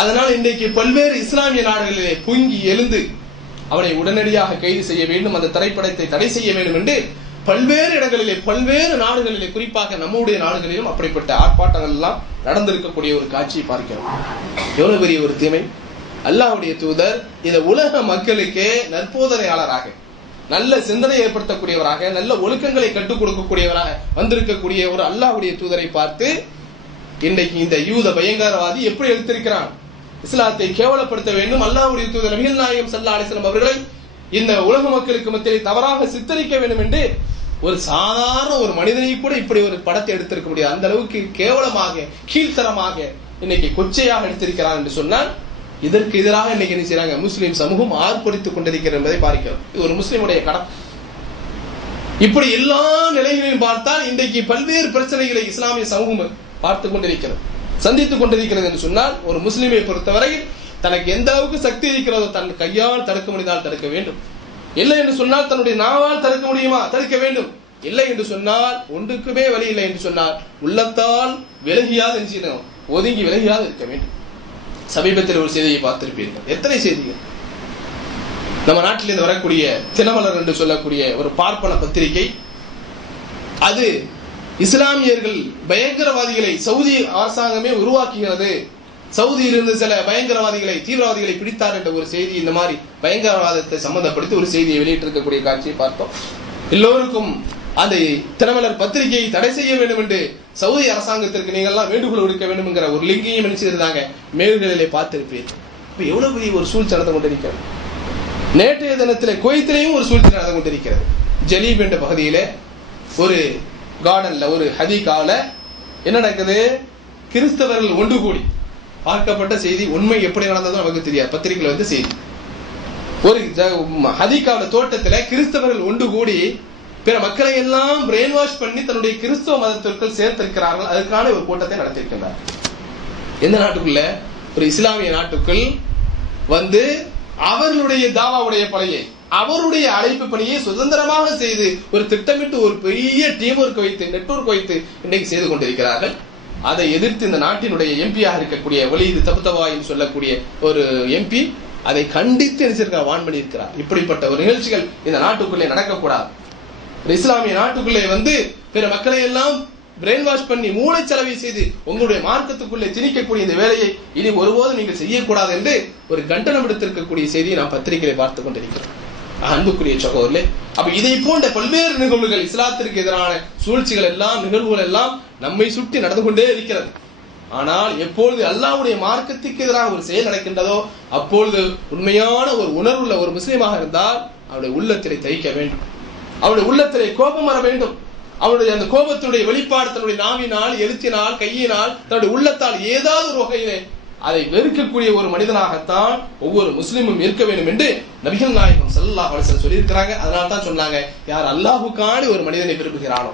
அதனால் இன்றைக்கு பல்வேறு இஸ்லாமிய நாடுகளிலே பொங்கி எழுந்து அவனை உடனடியாக கைது செய்ய வேண்டும், அந்த திரைப்படத்தை தடை செய்ய வேண்டும் என்று பல்வேறு இடங்களிலே, பல்வேறு நாடுகளிலே, குறிப்பாக நம்முடைய நாடுகளிலும் அப்படிப்பட்ட ஆர்ப்பாட்டங்கள் எல்லாம் நடந்திருக்கக்கூடிய ஒரு காட்சியை பார்க்கிறோம். எவ்வளவு பெரிய ஒரு தீமை! அல்லாஹ்வுடைய தூதர் இந்த உலக மக்களுக்கு நற்போதனையாளராக, நல்ல சிந்தனை ஏற்படுத்தக்கூடியவராக, நல்ல ஒழுக்கங்களை கற்றுக் கொடுக்கக்கூடியவராக வந்திருக்கக்கூடிய ஒரு அல்லாஹ்வுடைய தூதரை பார்த்து இன்றைக்கு இந்த யூத பயங்கரவாதி எப்படி எடுத்திருக்கிறான்? இஸ்லாத்தை கேவலப்படுத்த வேண்டும், அல்லாஹ்வுடைய தூதர் நபிகள் நாயகம் ஸல்லல்லாஹு அலைஹி வஸல்லம் அவர்களை இந்த உலக மக்களுக்கு மத்தியிலே தவறாக சித்தரிக்க வேண்டும் என்று ஒரு சாதாரண ஒரு மனிதனை கூட இப்படி ஒரு படத்தை எடுத்திருக்க முடியாது. அந்த அளவுக்கு கேவலமாக, கீழ்த்தரமாக, இன்னைக்கு கொச்சையாக எடுத்திருக்கிறார் என்று சொன்னால், இதற்கு எதிராக இன்னைக்கு என்ன செய்யறாங்க? முஸ்லிம் சமூகம் ஆர்ப்பரித்துக் கொண்டிருக்கிறது என்பதை பார்க்கிறோம். இது ஒரு முஸ்லிமுடைய கடன். இப்படி எல்லா நிலைகளையும் பார்த்தால் இன்றைக்கு பல்வேறு பிரச்சனைகளை இஸ்லாமிய சமூகம் பார்த்துக் கொண்டிருக்கிறது, சந்தித்துக் கொண்டிருக்கிறது என்று சொன்னால், ஒரு முஸ்லிமை பொறுத்தவரையில் தனக்கு எந்த அளவுக்கு சக்தி இருக்கிறதோ தன் கையால் தடுக்க முடிந்தால் தடுக்க வேண்டும். இல்லை என்று சொன்னால் தன்னுடைய நாவால் தடுக்க முடியுமா? தடுக்க வேண்டும். இல்லை என்று சொன்னால், ஒன்றுக்குமே வழி இல்லை என்று சொன்னால், உள்ளத்தால் விலகியாது ஒதுங்கி விலகியாது இருக்க வேண்டும். சமீபத்தில் ஒரு செய்தியை பார்த்திருப்பீர்கள். எத்தனை செய்திகள்! நம்ம நாட்டில் இருந்து வரக்கூடிய தினமலர் என்று சொல்லக்கூடிய ஒரு பார்ப்பன பத்திரிகை, அது இஸ்லாமியர்கள் பயங்கரவாதிகளை சவுதி அரசாங்கமே உருவாக்குகிறது, சவுதியிலிருந்து சில பயங்கரவாதிகளை, தீவிரவாதிகளை பிடித்தார் என்ற ஒரு செய்தி, இந்த மாதிரி பயங்கரவாதத்தை சம்பந்தப்படுத்தி ஒரு செய்தியை வெளியிட்டிருக்கக்கூடிய காட்சியை பார்த்தோம். எல்லோருக்கும் அந்த தினமலர் பத்திரிகையை தடை செய்ய வேண்டும் என்று சவுதி அரசாங்கத்திற்கு நீங்கள் எல்லாம் வேண்டுகோள் விடுக்க வேண்டும் என்கிற ஒரு லிங்கையும் நினைச்சிருந்தாங்க, மேல்களிலே பார்த்திருப்பீர்கள். இப்ப எவ்வளவு பெரிய ஒரு சூழ்ச்சி நடந்து கொண்டிருக்கிறது. நேற்றைய தினத்தில் குவைத்திலேயும் ஒரு சூழ்ச்சி நடந்து கொண்டிருக்கிறது. ஜலீப் என்ற பகுதியில ஒரு கார்டன்ல, ஒரு ஹதீகால என்ன நடக்குது? கிறிஸ்தவர்கள் ஒன்று கூடி பார்க்கப்பட்ட செய்தி. உண்மை எப்படி நடந்ததோ நமக்கு தெரியாது, பத்திரிகையில் செய்தி. ஒரு ஹதீகால தோட்டத்தில் கிறிஸ்தவர்கள் ஒன்று கூடி பிற மக்களை எல்லாம் பிரெயின் வாஷ் பண்ணி தன்னுடைய கிறிஸ்தவ மதத்திற்குள் சேர்த்திருக்கிறார்கள். அதற்கான ஒரு கூட்டத்தை நடத்தியிருக்கிறார். எந்த நாட்டுக்குள்ள? ஒரு இஸ்லாமிய நாட்டுக்குள் அவர்களுடைய தாவாவுடைய பணியை, அவருடைய அழைப்பு பணியை சுதந்திரமாக செய்து ஒரு திட்டமிட்டு ஒரு பெரிய டீம் ஒர்க் வைத்து, நெட்வொர்க் வைத்து இன்றைக்கு செய்து கொண்டிருக்கிறார்கள். அதை எதிர்த்து இந்த நாட்டினுடைய எம்பியாக இருக்கக்கூடிய வலீது தப்தவாய் சொல்லக்கூடிய ஒரு எம்பி அதை கண்டித்து வான் பண்ணியிருக்கிறார். இப்படிப்பட்ட ஒரு நிகழ்ச்சிகள் இந்த நாட்டுக்குள்ளே நடக்கக்கூடாது. இஸ்லாமிய நாட்டுக்குள்ளே பிற மக்களை எல்லாம் பிரெயின் வாஷ் பண்ணி மூளைச்சலவை செய்து உங்களுடைய மார்க்கத்துக்குள்ளே திணிக்கக்கூடிய இந்த வேலையை இனி ஒருபோதும் நீங்கள் செய்யக்கூடாது என்று ஒரு கண்டனம் எடுத்திருக்கக்கூடிய செய்தியை நாம் பத்திரிகையை பார்த்துக் கொண்டிருக்கிறோம். அன்புக்குரிய சகோதரர்களே, அப்ப இதை போன்ற பல்வேறு நிகழ்வுகள், இஸ்லாத்திற்கு எதிரான சூழ்ச்சிகள் எல்லாம், நிகழ்வுகள் எல்லாம் நம்மை சுற்றி நடந்து கொண்டே இருக்கிறது. ஆனால் எப்பொழுது அல்லாஹ்வுடைய மார்க்கத்துக்கு எதிராக ஒரு செயல் நடக்கின்றதோ அப்பொழுது உண்மையான ஒரு உணர்வுள்ள ஒரு முஸ்லீமாக இருந்தால் அவருடைய உள்ளத்திலே தைக்க வேண்டும், அவருடைய உள்ளத்திலே கோபம் வர வேண்டும். அவருடைய அந்த கோபத்தினுடைய வெளிப்பாடு தன்னுடைய நாவினால், எழுத்தினால், கையினால், தன்னுடைய உள்ளத்தால் ஏதாவது ஒரு வகையிலே அதை வெறுக்கக்கூடிய ஒரு மனிதனாகத்தான் ஒவ்வொரு முஸ்லிமும் இருக்க வேண்டும் என்று நபிகள் நாயகம் ஸல்லல்லாஹு அலைஹி வஸல்லம் சொல்லியிருக்கிறாங்க. அதனால தான் சொன்னாங்க, யார் அல்லாஹ்வுக்காண்டி ஒரு மனிதனை விரும்புகிறானோ,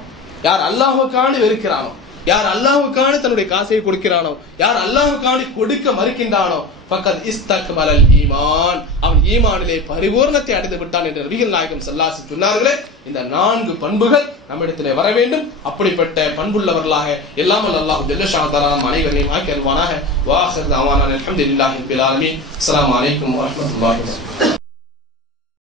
யார் அல்லாஹ்வுக்காண்டி வெறுக்கிறானோ, யார் அல்லாஹ்வுக்காண்டி தன்னுடைய காசை கொடுக்கிறானோ, யார் அல்லாஹ்வுக்காண்டி கொடுக்க மறுக்கின்றானோ ஃபக்கத் இஸ்தக்மலல் ஈமான், அவன் ஈமானிலே பரிபூர்ணத்தை அடைந்து விட்டான் என்று நபிகள் நாயகம் ஸல்லல்லாஹு அலைஹி வஸல்லம் சொன்னார்களே. இந்த 4 பண்புகள் நம்மிடத்திலே வர வேண்டும். அப்படிப்பட்ட பண்புள்ளவர்களாக எல்லாம் அல்லாஹ் ஜல்ல ஷானஹு நம் அனைவரையும் ஆக்கி அல்வானாக. வாஹிர் தஅவானா அல்ஹம்துலில்லாஹி ரப்பில் ஆலமீன். அஸ்ஸலாமு அலைக்கும் வரஹ்மத்துல்லாஹி வபரகாத்துஹு.